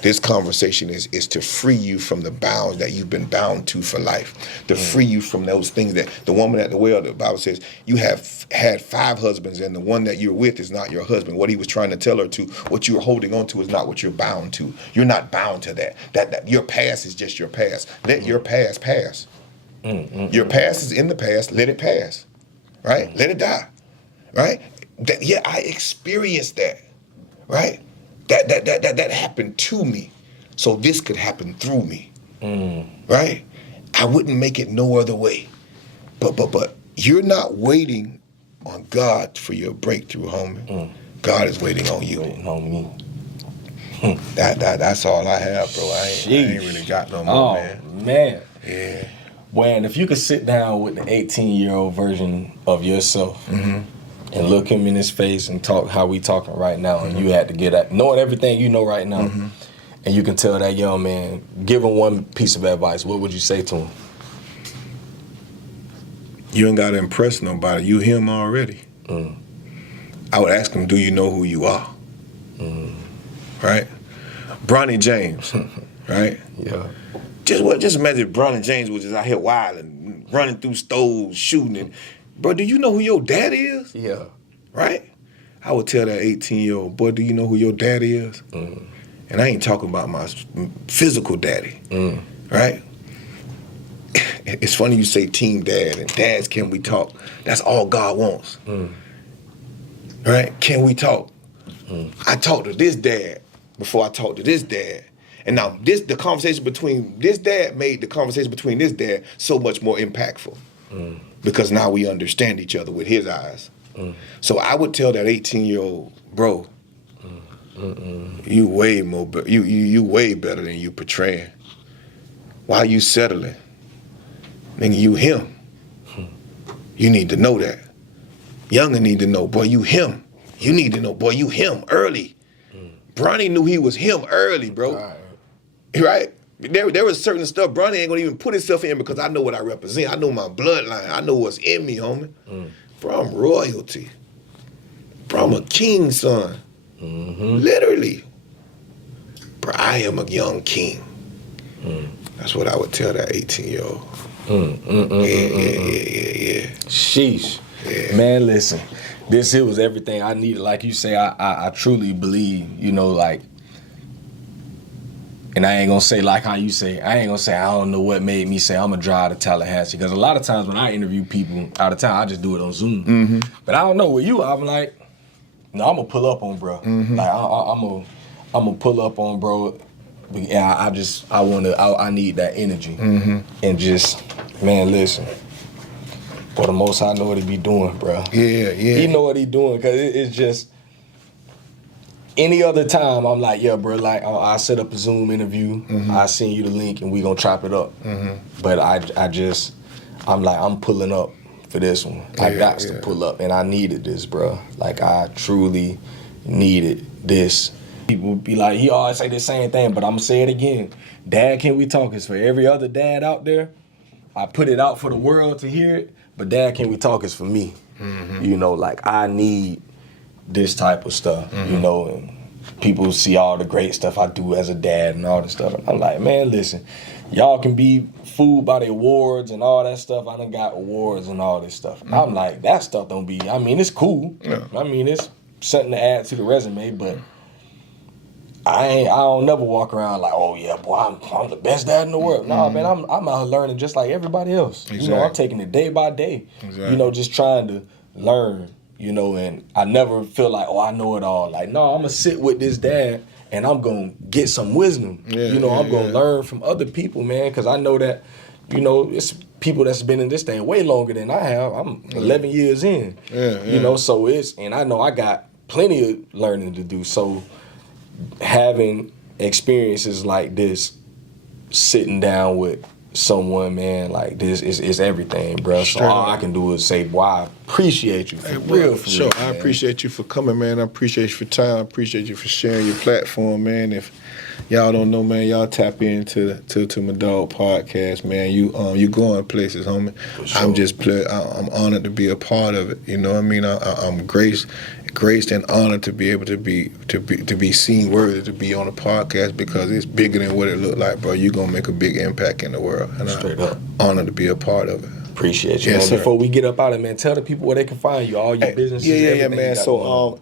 This conversation is to free you from the bounds that you've been bound to for life, to free you from those things that the woman at the well, the Bible says, you have had 5 husbands and the one that you're with is not your husband. What he was trying to tell her to, what you're holding on to is not what you're bound to. You're not bound to that. That your past is just your past. Let your past pass. Your past is in the past. Let it pass, right? Let it die, right? I experienced that, right? That happened to me, so this could happen through me, right? I wouldn't make it no other way. But you're not waiting on God for your breakthrough, homie. God is waiting on you. Waiting on me. That's all I have, bro. I ain't really got no more, man. Yeah. Bryan, if you could sit down with the 18-year-old version of yourself and look him in his face and talk how we talking right now, and you had to get at knowing everything you know right now, and you can tell that young man, give him one piece of advice, what would you say to him? You ain't got to impress nobody. You him already. I would ask him, do you know who you are? Right? Bronny James, right? Yeah. Just imagine if Bronny James was just out here wilding, running through stores, shooting. And, bro, do you know who your dad is? Yeah. Right? I would tell that 18-year-old, boy, do you know who your daddy is? Mm. And I ain't talking about my physical daddy, right? It's funny you say team dad and dads, can we talk? That's all God wants, right? Can we talk? I talked to this dad before I talked to this dad. And now the conversation between this dad made the conversation between this dad so much more impactful because now we understand each other with his eyes. So I would tell that 18-year-old, bro, you way more, you way better than you portraying. Why you settling? Nigga, you him. You need to know that. Younger need to know, boy, you him. You need to know, boy, you him early. Bronny knew he was him early, bro. Right? There was certain stuff Bronny ain't gonna even put himself in because I know what I represent. I know my bloodline. I know what's in me, homie. Bro, I'm royalty. Bro, I'm a king's son. Literally. Bro, I am a young king. That's what I would tell that 18-year-old. Yeah. Sheesh. Yeah. Man, listen. This here was everything I needed. Like you say, I truly believe, like, and I ain't gonna say like how you say, I don't know what made me say I'm gonna drive to Tallahassee. Because a lot of times when I interview people out of town, I just do it on Zoom. But I don't know, with you, I'm like, no, I'm gonna pull up on bro. Like, I'm gonna pull up on bro. Yeah, I need that energy. And just, man, listen. For the Most High know what he be doing, bro. Yeah. He know what he doing, because it's just, any other time, I'm like, yeah, bro, like, I set up a Zoom interview, I send you the link, and we gonna chop it up. But I'm like, I'm pulling up for this one. I got to pull up, and I needed this, bro. Like, I truly needed this. People be like, he always say the same thing, but I'm gonna say it again. Dad, Can We Talk is for every other dad out there. I put it out for the world to hear it, but Dad, Can We Talk is for me. Like, I need this type of stuff, and people see all the great stuff I do as a dad and all this stuff. And I'm like, man, listen, y'all can be fooled by the awards and all that stuff. I done got awards and all this stuff. I'm like, that stuff don't be, it's cool. Yeah. It's something to add to the resume, but I don't never walk around like, oh yeah, boy, I'm the best dad in the world. No, man, I'm out here learning just like everybody else. Exactly. I'm taking it day by day. Exactly. Just trying to learn, and I never feel like, oh, I know it all. Like, no, I'm gonna sit with this dad and I'm gonna get some wisdom. I'm gonna learn from other people, man, because I know that, it's people that's been in this thing way longer than I have. I'm 11 years in. So and I know I got plenty of learning to do. So having experiences like this, sitting down with someone, man, like this is everything, bro. So all I can do is say, boy, I appreciate you. For real. I appreciate you for coming, man. I appreciate you for time. I appreciate you for sharing your platform, man. If y'all don't know, man, y'all tap into to my dog podcast, man. You going places, homie. Sure. I'm honored to be a part of it. You know what I mean? I'm graced and honored to be able to be seen worthy to be on a podcast, because it's bigger than what it looked like, bro. You're gonna make a big impact in the world, and I'm honored to be a part of it. Appreciate you, man. Before we get up out of it, man, tell the people where they can find you, all your businesses. Yeah, man. So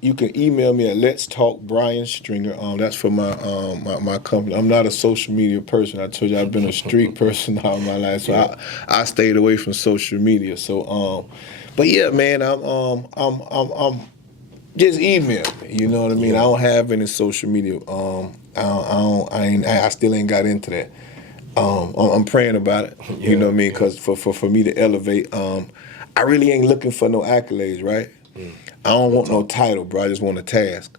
you can email me at Let's Talk Bryan Stringer. That's for my company. I'm not a social media person. I told you I've been a street person all my life, so I stayed away from social media. So but yeah, man, I'm just email me. You know what I mean? I don't have any social media. I still ain't got into that. I'm praying about it. You know what I mean? Because for me to elevate, I really ain't looking for no accolades, right? I don't want no title, bro. I just want a task.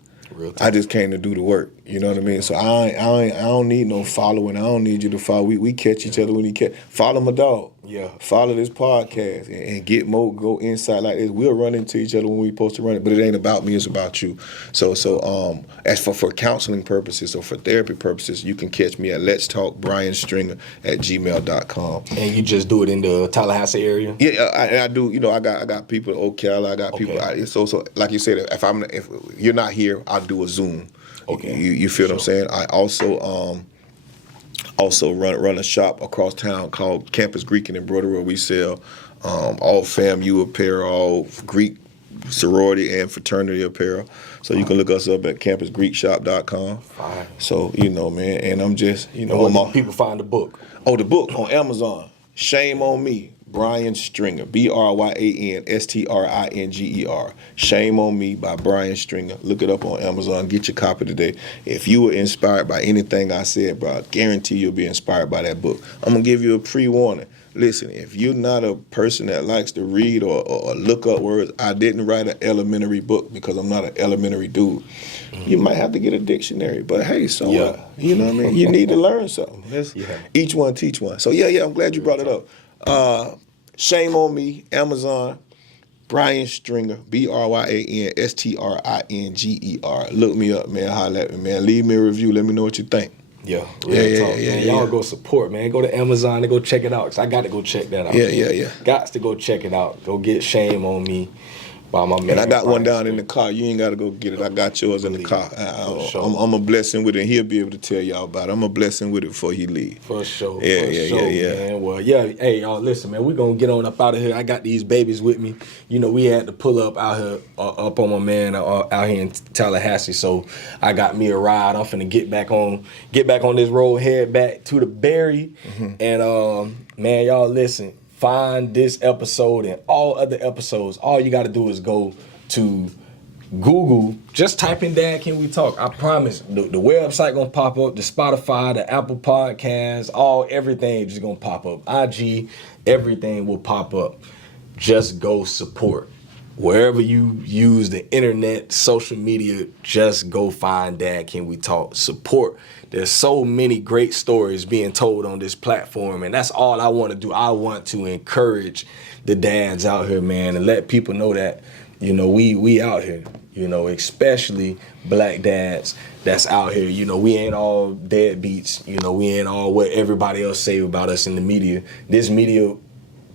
I just came to do the work. You know what I mean? So I don't need no following. I don't need you to follow. We catch each other when you catch. Follow my dog. Yeah. Follow this podcast and get more, go inside like this. We'll run into each other when we supposed to run it, but it ain't about me, it's about you. So as for counseling purposes or for therapy purposes, you can catch me at Let's Talk Bryan Stringer at gmail.com. And you just do it in the Tallahassee area? Yeah, I do. I got people in Ocala. I got people out here. So like you said, if you're not here, I'll do a Zoom. Okay. You feel what I'm saying? I also Also run a shop across town called Campus Greek and Embroidery, where we sell all FAMU apparel, all Greek sorority and fraternity apparel. So you can look us up at campusgreekshop.com. Fine. So, man, and I'm just, And where can people find the book? Oh, the book on Amazon. Shame on Me, Bryan Stringer, BryanStringer. Shame on Me by Bryan Stringer. Look it up on Amazon. Get your copy today. If you were inspired by anything I said, bro, I guarantee you'll be inspired by that book. I'm going to give you a pre-warning. Listen, if you're not a person that likes to read or look up words, I didn't write an elementary book because I'm not an elementary dude. You might have to get a dictionary, but hey, so what? You know what I mean? You need to learn something. Each one teach one. So yeah, I'm glad you brought it up. Shame on Me, Amazon, Bryan Stringer, BryanStringer. Look me up, man. Holla at me, man. Leave me a review. Let me know what you think. Yeah, man. Y'all go support, man. Go to Amazon and go check it out. Cause I got to go check that out. Yeah. Got to go check it out. Go get Shame on Me by my man. And I got one down in the car. You ain't got to go get it. I got yours in the car. I'm a blessing with it. And he'll be able to tell y'all about it. I'm a blessing with it before he leave. For sure. Yeah. Man. Well, yeah. Hey, y'all, listen, man. We're going to get on up out of here. I got these babies with me. We had to pull up out here, up on my man out here in Tallahassee. So I got me a ride. I'm finna get back on this road, head back to the Berry. And, man, y'all, listen. Find this episode and all other episodes. All you got to do is go to Google. Just type in Dad, Can We Talk? I promise the website going to pop up. The Spotify, the Apple Podcasts, everything just going to pop up. IG, everything will pop up. Just go support. Wherever you use the internet, social media, just go find Dad, Can We Talk? Support. There's so many great stories being told on this platform, and that's all I want to do. I want to encourage the dads out here, man, and let people know that, we out here, especially black dads that's out here. We ain't all deadbeats. We ain't all what everybody else say about us in the media. This media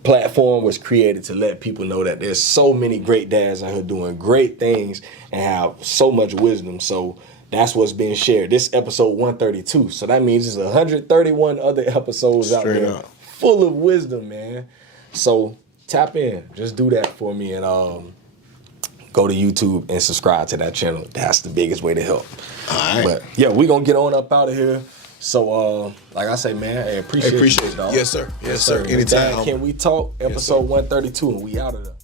platform was created to let people know that there's so many great dads out here doing great things and have so much wisdom. So that's what's being shared. This episode 132. So that means there's 131 other episodes out there full of wisdom, man. So tap in. Just do that for me and go to YouTube and subscribe to that channel. That's the biggest way to help. All right. But yeah, we're going to get on up out of here. So, like I say, man, I appreciate it, dog. Yes, sir. Anytime. Can We Talk? Episode 132, and we out of there.